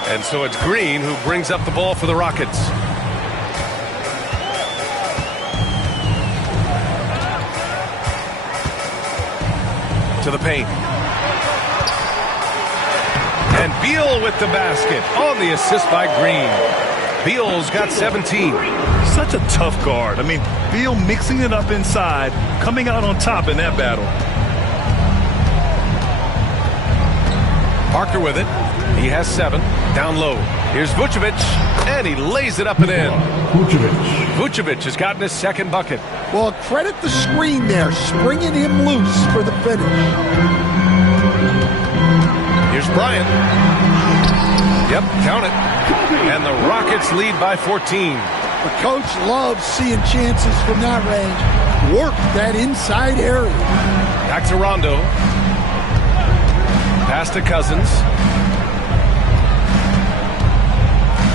And so it's Green who brings up the ball for the Rockets. To the paint. And Beal with the basket on the assist by Green. Beal's got 17. Such a tough guard. I mean, Beal mixing it up inside, coming out on top in that battle. Parker with it. He has 7. Down low. Here's Vucevic, and he lays it up and in. Vucevic has gotten his second bucket. Well, credit the screen there, springing him loose for the finish. Here's Bryant. Yep, count it. And the Rockets lead by 14. The coach loves seeing chances from that range. Work that inside area. Back to Rondo. Pass to Cousins.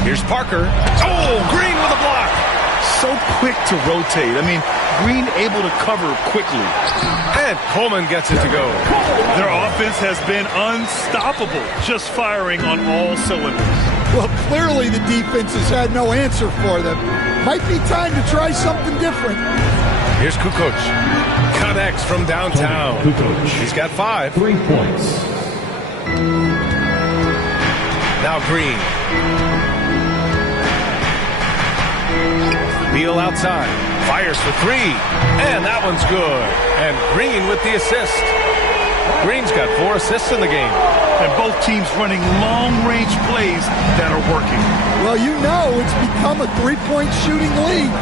Here's Parker. Oh, Green with a block. So quick to rotate. I mean, Green able to cover quickly. And Coleman gets it to go. Their offense has been unstoppable, just firing on all cylinders. Well, clearly the defense has had no answer for them. Might be time to try something different. Here's Kukoc. Connects from downtown. He's got 5. 3 points. Now Green. Beal outside. Fires for three, and that one's good. And Green with the assist. Green's got 4 assists in the game. And both teams running long-range plays that are working. Well, you know it's become a three-point shooting league.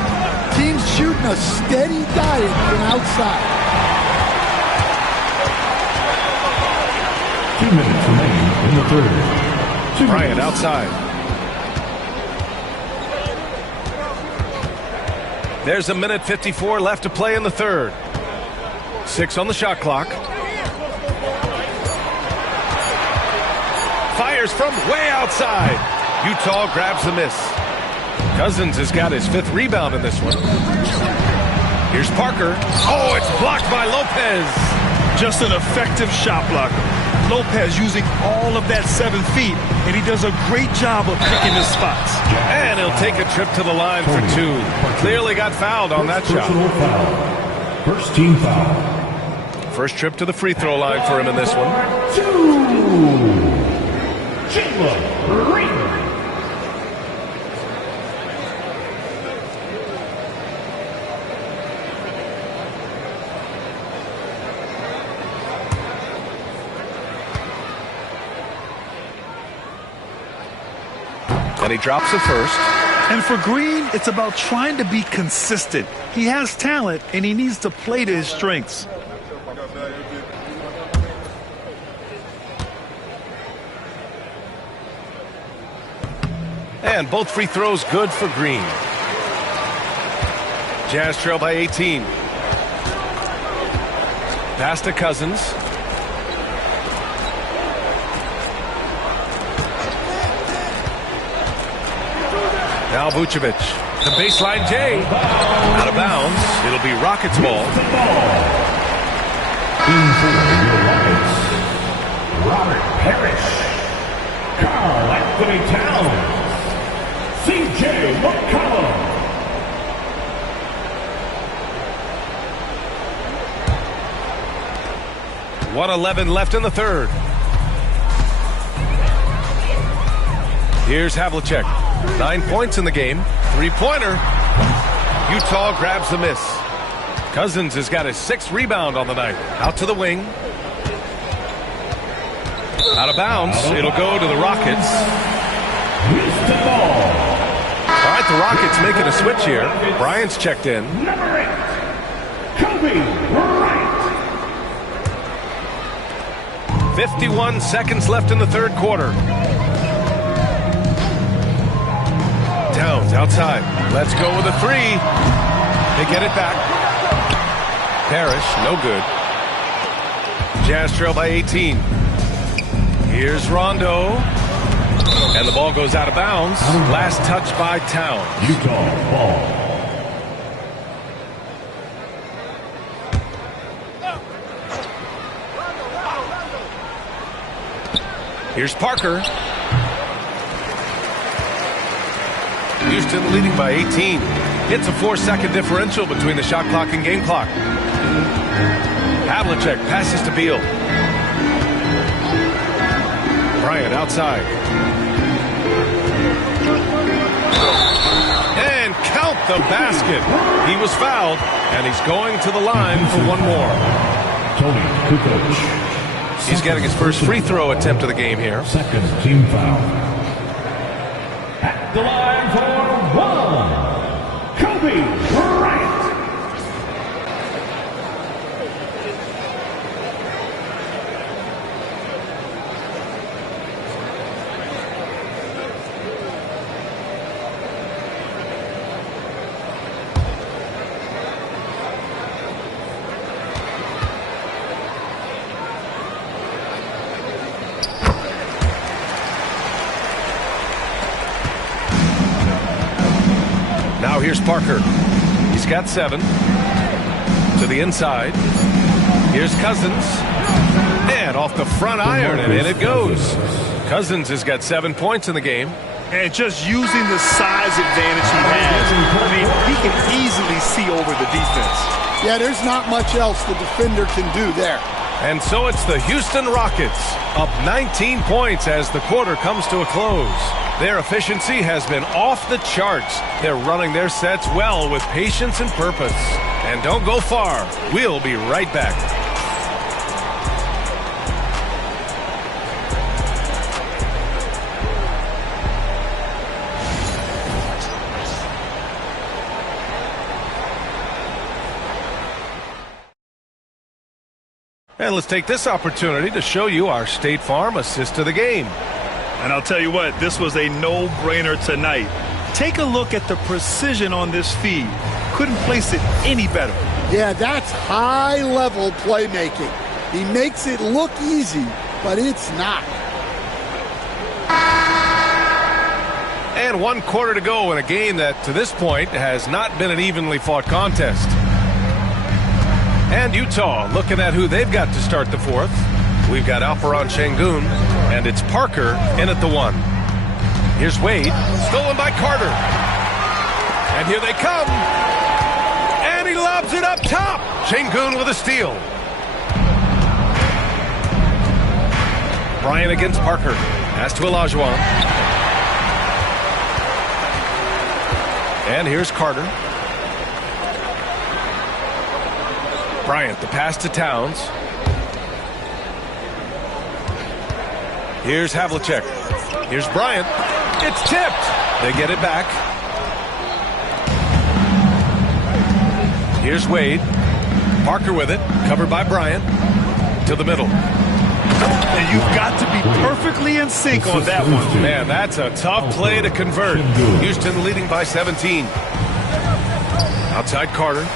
Teams shooting a steady diet from outside. 2 minutes remaining in the third. Bryant outside. There's 1:54 left to play in the third. 6 on the shot clock. Fires from way outside. Utah grabs the miss. Cousins has got his 5th rebound in this one. Here's Parker. Oh, it's blocked by Lopez. Just an effective shot blocker. Lopez using all of that 7 feet, and he does a great job of picking his spots. And he'll take a trip to the line for 2. Clearly got fouled on that shot. First team foul. First trip to the free throw line for him in this one. 2. Jalen Green. And he drops the first. And for Green, it's about trying to be consistent. He has talent, and he needs to play to his strengths. And both free throws good for Green. Jazz trail by 18. Pass to Cousins. Now Vucevic. The baseline J. Out of bounds. It'll be Rockets ball. In for your Rockets, Robert Parrish, Karl Anthony Towns, C.J. McCollum. .111 left in the third. Here's Havlicek. 9 points in the game. 3-pointer. Utah grabs the miss. Cousins has got his 6th rebound on the night. Out to the wing. Out of bounds. It'll go to the Rockets. All right, the Rockets making a switch here. Bryant's checked in. Number 8, Kobe Bryant. 51 seconds left in the third quarter. Towns outside. Let's go with a 3. They get it back. Parrish, no good. Jazz trail by 18. Here's Rondo. And the ball goes out of bounds. Last touch by Towns. Utah ball. Here's Parker. Houston leading by 18. It's a 4-second differential between the shot clock and game clock. Havlicek passes to Beal. Bryant outside. And count the basket. He was fouled, and he's going to the line for one more. Tony Kukoc. He's getting his first free throw attempt of the game here. Second team foul. At the line for 1, Kobe Bryant. Now here's Parker. He's got 7. To the inside. Here's Cousins. And off the front iron, and in it goes. Cousins has got 7 points in the game. And just using the size advantage he has, I mean, he can easily see over the defense. Yeah, there's not much else the defender can do there. And so it's the Houston Rockets up 19 points as the quarter comes to a close. Their efficiency has been off the charts. They're running their sets well with patience and purpose. And don't go far. We'll be right back. And let's take this opportunity to show you our State Farm assist to the game. And I'll tell you what, this was a no-brainer tonight. Take a look at the precision on this feed. Couldn't place it any better. Yeah, that's high-level playmaking. He makes it look easy, but it's not. And 1 quarter to go in a game that, to this point, has not been an evenly fought contest. And Utah looking at who they've got to start the fourth. We've got Alperon Şengün, and it's Parker in at the 1. Here's Wade, stolen by Carter. And here they come. And he lobs it up top. Şengün with a steal. Bryant against Parker. Pass to Olajuwon. And here's Carter. Bryant, the pass to Towns. Here's Havlicek. Here's Bryant. It's tipped. They get it back. Here's Wade. Parker with it. Covered by Bryant. To the middle. And you've got to be perfectly in sync on that one. Man, that's a tough play to convert. Houston leading by 17. Outside Carter.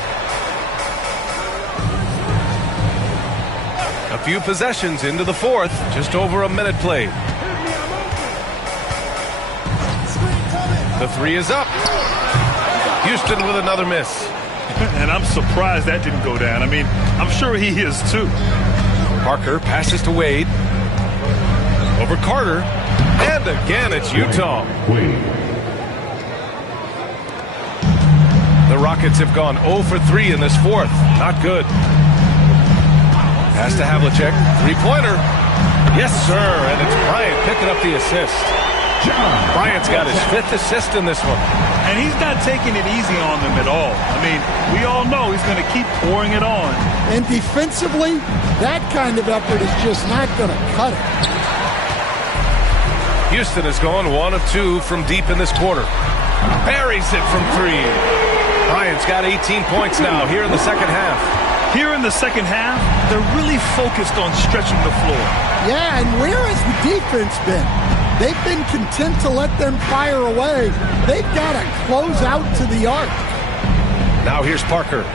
A few possessions into the fourth. Just over a minute played. The 3 is up. Houston with another miss. And I'm surprised that didn't go down. I mean, I'm sure he is too. Parker passes to Wade. Over Carter. And again, it's Utah. The Rockets have gone 0 for 3 in this fourth. Not good. Pass to Havlicek. 3-pointer. Yes, sir. And it's Bryant picking up the assist. Bryant's got his 5th assist in this one. And he's not taking it easy on them at all. I mean, we all know he's going to keep pouring it on. And defensively, that kind of effort is just not going to cut it. Houston has gone 1 of 2 from deep in this quarter. Buries it from 3. Bryant's got 18 points now here in the second half. Here in the second half, they're really focused on stretching the floor. Yeah, and where has the defense been? They've been content to let them fire away. They've got to close out to the arc. Now here's Parker.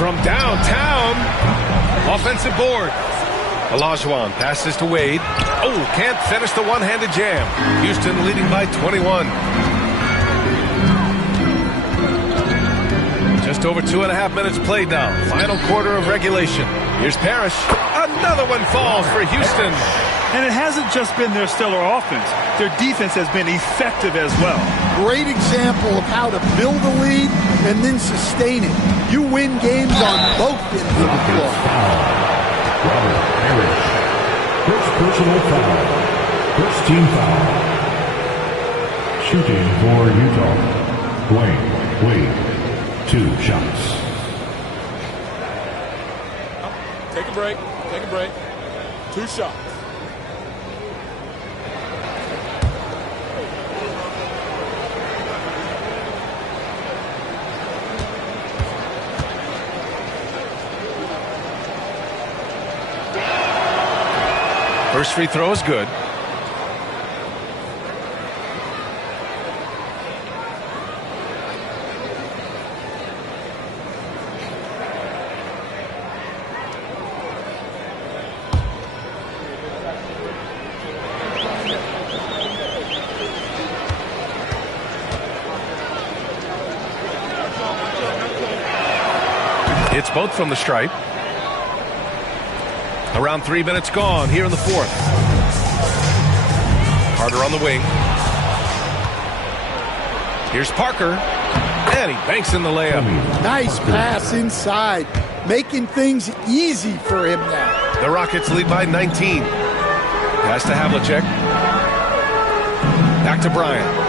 From downtown. Offensive board. Olajuwon passes to Wade. Oh, can't finish the one-handed jam. Houston leading by 21. Just over 2.5 minutes played now. Final quarter of regulation. Here's Parrish. Another one falls for Houston. And it hasn't just been their stellar offense. Their defense has been effective as well. Great example of how to build a lead and then sustain it. You win games on both ends of the floor. First personal foul. First team foul. Shooting for Utah. Dwayne Wade. 2 shots. Take a break. Take a break. 2 shots. First free throw is good. It's both from the stripe. Around 3 minutes gone here in the fourth. Carter on the wing. Here's Parker. And he banks in the layup. Nice pass inside. making things easy for him now. The Rockets lead by 19. Pass to Havlicek. Back to Bryant.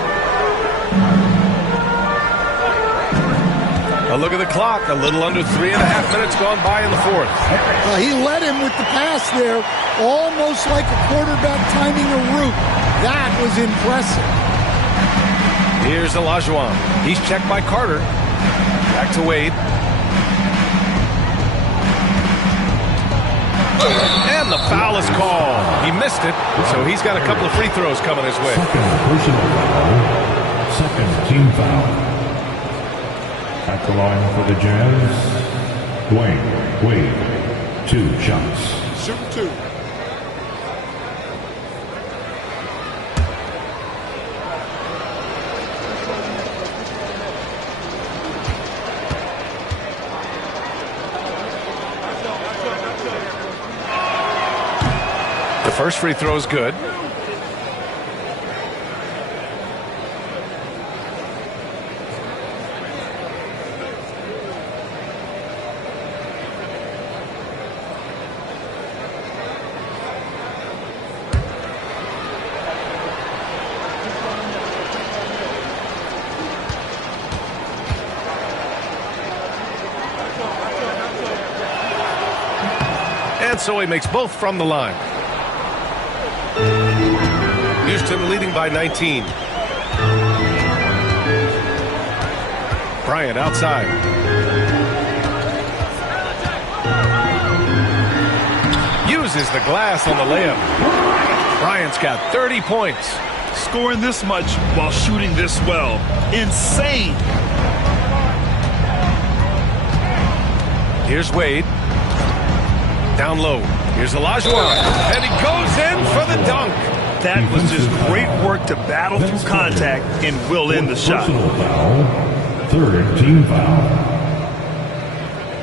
A look at the clock. A little under 3.5 minutes gone by in the fourth. He led him with the pass there, almost like a quarterback timing a route. That was impressive. Here's Olajuwon. He's checked by Carter. Back to Wade. And the foul is called. He missed it, so he's got a couple of free throws coming his way. Second personal foul. Second team foul. At the line for the Jazz, Dwayne Wade. 2 shots. Shoot 2. The first free throw is good. And so he makes both from the line. Houston leading by 19. Bryant outside. Uses the glass on the layup. Bryant's got 30 points. Scoring this much while shooting this well. Insane. Here's Wade. Down low. Here's Olajuwon. And he goes in for the dunk. That was just great work to battle through contact and will in the shot. Personal foul. Third team foul.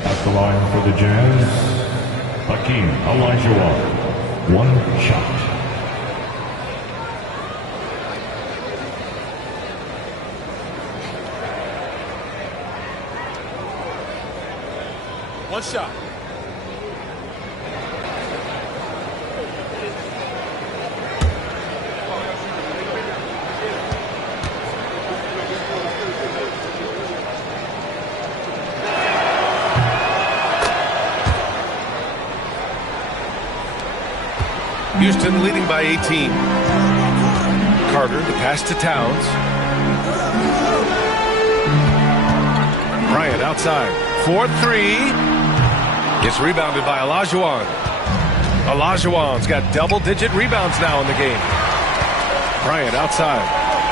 At the line for the Jazz, Hakeem Olajuwon. 1 shot. One shot. Houston leading by 18. Carter, the pass to Towns. Bryant outside. 4-3. Gets rebounded by Olajuwon. Olajuwon's got double-digit rebounds now in the game. Bryant outside.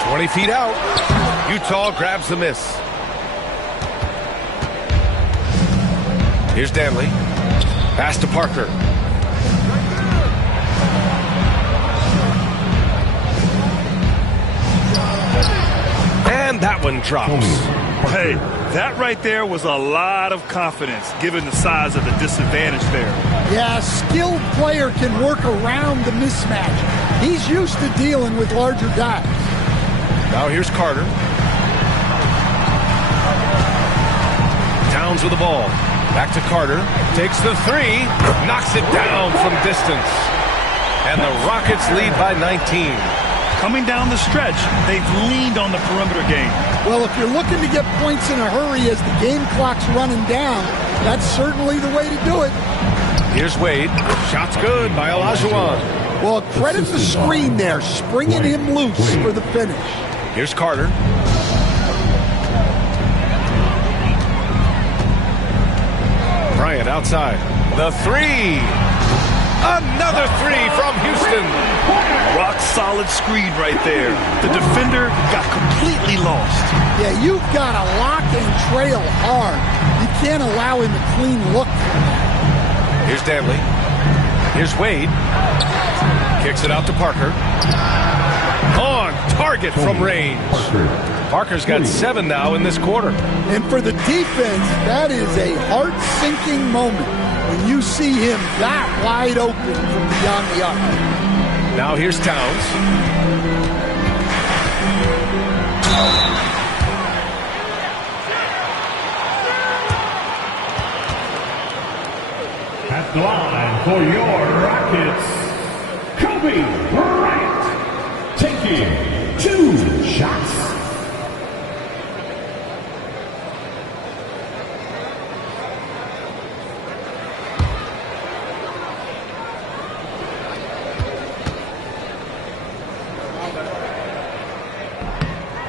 20 feet out. Utah grabs the miss. Here's Danley. Pass to Parker. And that one drops. Hey, that right there was a lot of confidence given the size of the disadvantage there. Yeah, a skilled player can work around the mismatch. He's used to dealing with larger guys. Now here's Carter. Towns with the ball. Back to Carter. Takes the 3. Knocks it down from distance. And the Rockets lead by 19. Coming down the stretch, they've leaned on the perimeter game. Well, if you're looking to get points in a hurry as the game clock's running down, that's certainly the way to do it. Here's Wade. Shot's good by Olajuwon. Well, credit the screen there, springing him loose for the finish. Here's Carter. Bryant outside. The 3. Another 3 from Houston. Rock solid screen right there. The defender got completely lost. Yeah, you've got to lock and trail hard. You can't allow him a clean look. Here's Danley. Here's Wade. Kicks it out to Parker. On target from range. Parker's got 7 now in this quarter. And for the defense, that is a heart-sinking moment when you see him that wide open from beyond the arc. Now here's Towns. the line for your Rockets, Kobe Bryant, taking 2 shots.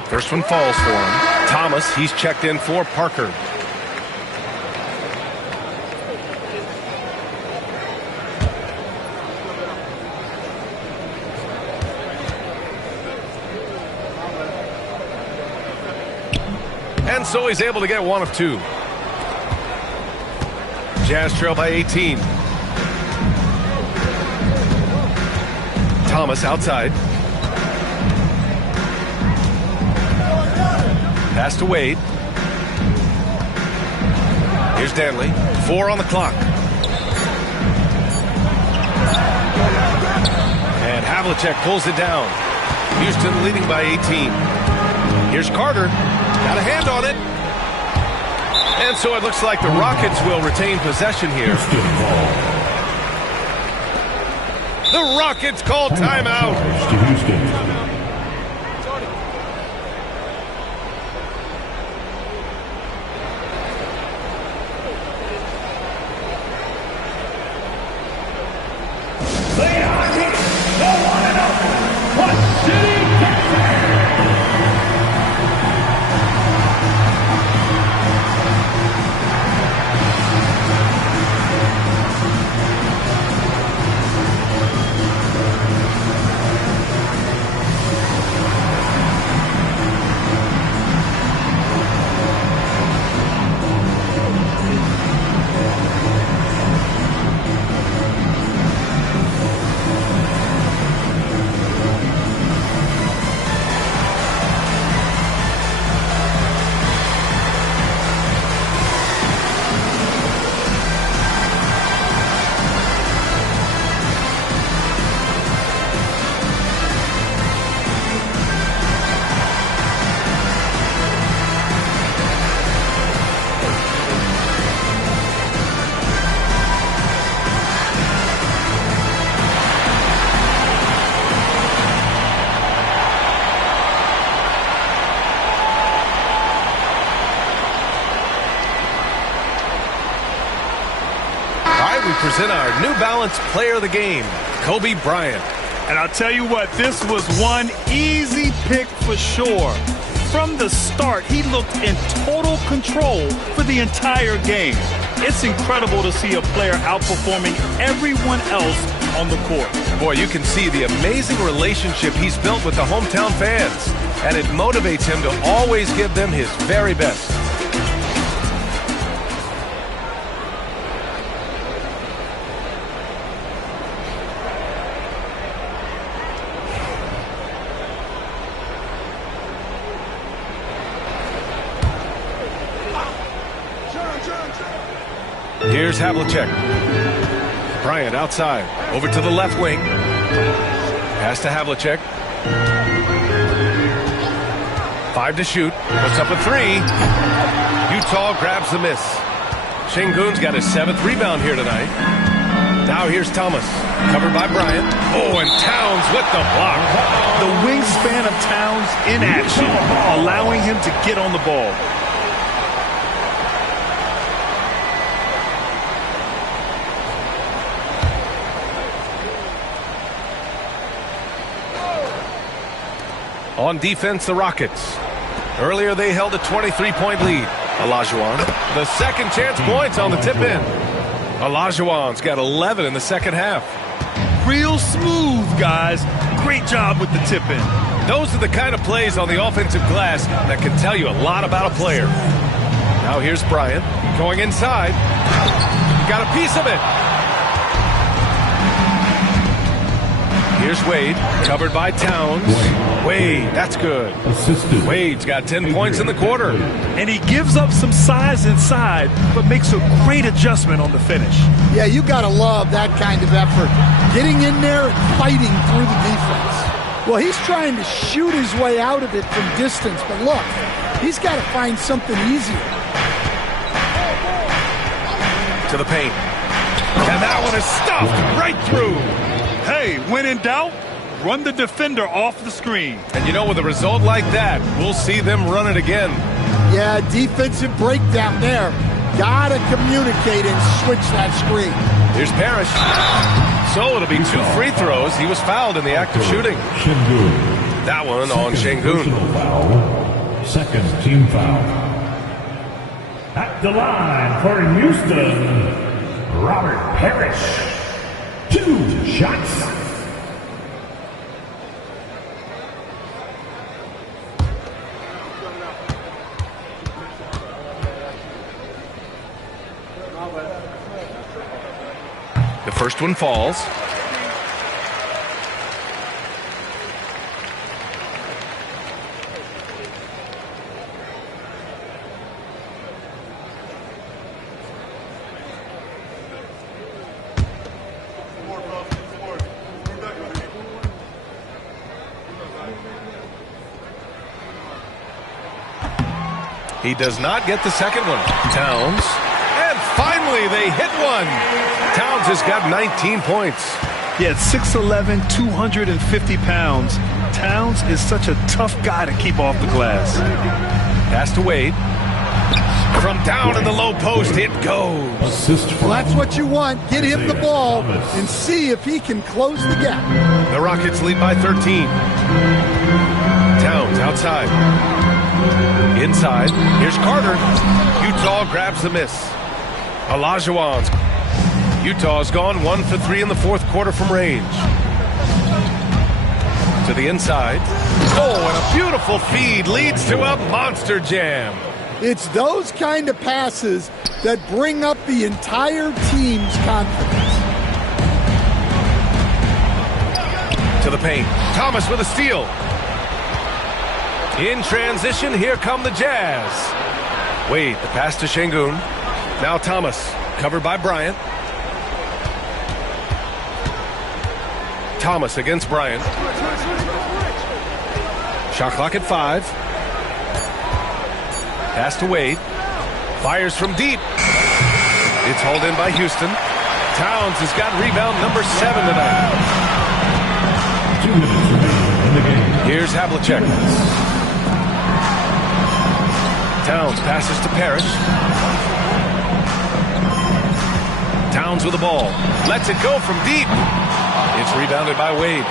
First one falls for him. Thomas, he's checked in for Parker. And so he's able to get 1 of 2. Jazz trail by 18. Thomas outside. Pass to Wade. Here's Danley. 4 on the clock. And Havlicek pulls it down. Houston leading by 18. Here's Carter. Got a hand on it. And so it looks like the Rockets will retain possession here. The Rockets call timeout. Present our New Balance Player of the Game, Kobe Bryant. And I'll tell you what, this was one easy pick for sure. From the start, he looked in total control for the entire game. It's incredible to see a player outperforming everyone else on the court. Boy, you can see the amazing relationship he's built with the hometown fans, and it motivates him to always give them his very best. Here's Havlicek. Bryant outside. Over to the left wing. Pass to Havlicek. 5 to shoot. Puts up a 3. Utah grabs the miss. Şengün's got his 7th rebound here tonight. Now here's Thomas. Covered by Bryant. Oh, and Towns with the block. The wingspan of Towns in action, allowing him to get on the ball. On defense, the Rockets. Earlier, they held a 23-point lead. Olajuwon, the second chance points on the tip-in. Olajuwon's got 11 in the second half. Real smooth, guys. Great job with the tip-in. Those are the kind of plays on the offensive glass that can tell you a lot about a player. Now here's Bryant going inside. Got a piece of it. Here's Wade, covered by Towns. Wade, that's good. Wade's got 10 points in the quarter. And he gives up some size inside, but makes a great adjustment on the finish. Yeah, you got to love that kind of effort. Getting in there and fighting through the defense. Well, he's trying to shoot his way out of it from distance, but look, he's got to find something easier. To the paint. And that one is stuffed right through. Hey, when in doubt, run the defender off the screen. And you know, with a result like that, we'll see them run it again. Yeah, defensive breakdown there. Gotta communicate and switch that screen. Here's Parrish. So it'll be 2 free throws. He was fouled in the act of shooting. That one on Şengün. Second team foul. At the line for Houston, Robert Parrish. 2 shots. The first one falls. He does not get the second one. Towns. And finally, they hit one. Towns has got 19 points. Yeah, at 6'11", 250 pounds. Towns is such a tough guy to keep off the glass. Pass to Wade. From down in the low post, it goes. Well, that's what you want. Get him the ball and see if he can close the gap. The Rockets lead by 13. Towns outside. Inside. Here's Carter. Utah grabs the miss. Olajuwon's. Utah's gone 1 for 3 in the fourth quarter from range. To the inside. Oh, and a beautiful feed leads to a monster jam. It's those kind of passes that bring up the entire team's confidence. To the paint. Thomas with a steal. In transition, here come the Jazz. Wade, the pass to Şengün. Now Thomas, covered by Bryant. Thomas against Bryant. Shot clock at 5. Pass to Wade. Fires from deep. It's hauled in by Houston. Towns has got rebound number 7 tonight. 2 minutes remaining in the game. Here's Havlicek. Towns passes to Parrish. Towns with the ball. Lets it go from deep. It's rebounded by Wade.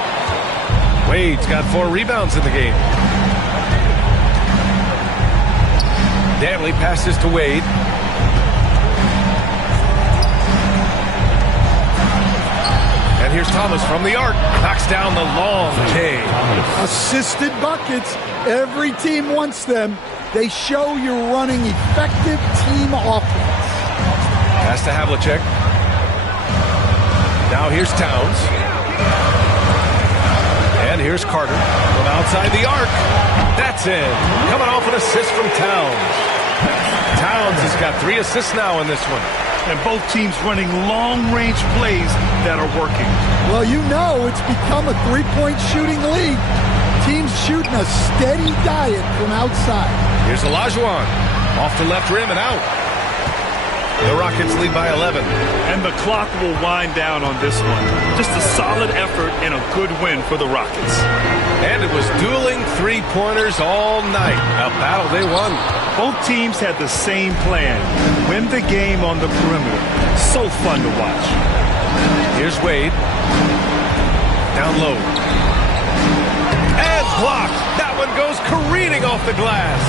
Wade's got 4 rebounds in the game. Danley passes to Wade. And here's Thomas from the arc. Knocks down the long J. Assisted buckets. Every team wants them. They show you're running effective team offense. Pass to Havlicek. Now here's Towns. And here's Carter from outside the arc. That's it. Coming off an assist from Towns. Towns has got 3 assists now in this one. And both teams running long-range plays that are working. Well, you know it's become a three-point shooting league. Teams shooting a steady diet from outside. Here's Olajuwon. Off the left rim and out. The Rockets lead by 11. And the clock will wind down on this one. Just a solid effort and a good win for the Rockets. And it was dueling three-pointers all night. A battle they won. Both teams had the same plan. Win the game on the perimeter. So fun to watch. Here's Wade. Down low. And blocked. That one goes careening off the glass.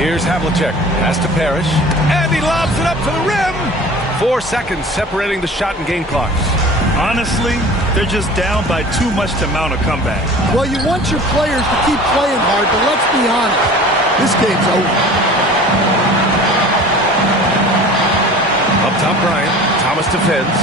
Here's Havlicek. Pass to Parrish. And he lobs it up to the rim. 4 seconds separating the shot and game clocks. Honestly, they're just down by too much to mount a comeback. Well, you want your players to keep playing hard, but let's be honest. This game's over. Up top, Bryant. Thomas defends.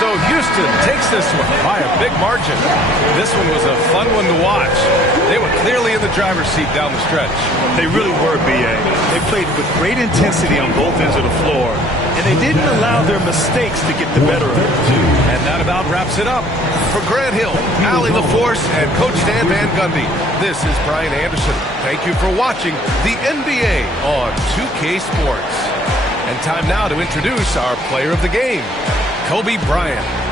So Houston takes this one by a big margin. This one was a fun one to watch. They were clearly in the driver's seat down the stretch. They really were, B.A. They played with great intensity on both ends of the floor, and They didn't allow their mistakes to get the better of them. And that about wraps it up. For Grant Hill, Allie LaForce, and Coach Stan Van Gundy, this is Brian Anderson. Thank you for watching the NBA on 2K Sports. And time now to introduce our player of the game, Kobe Bryant.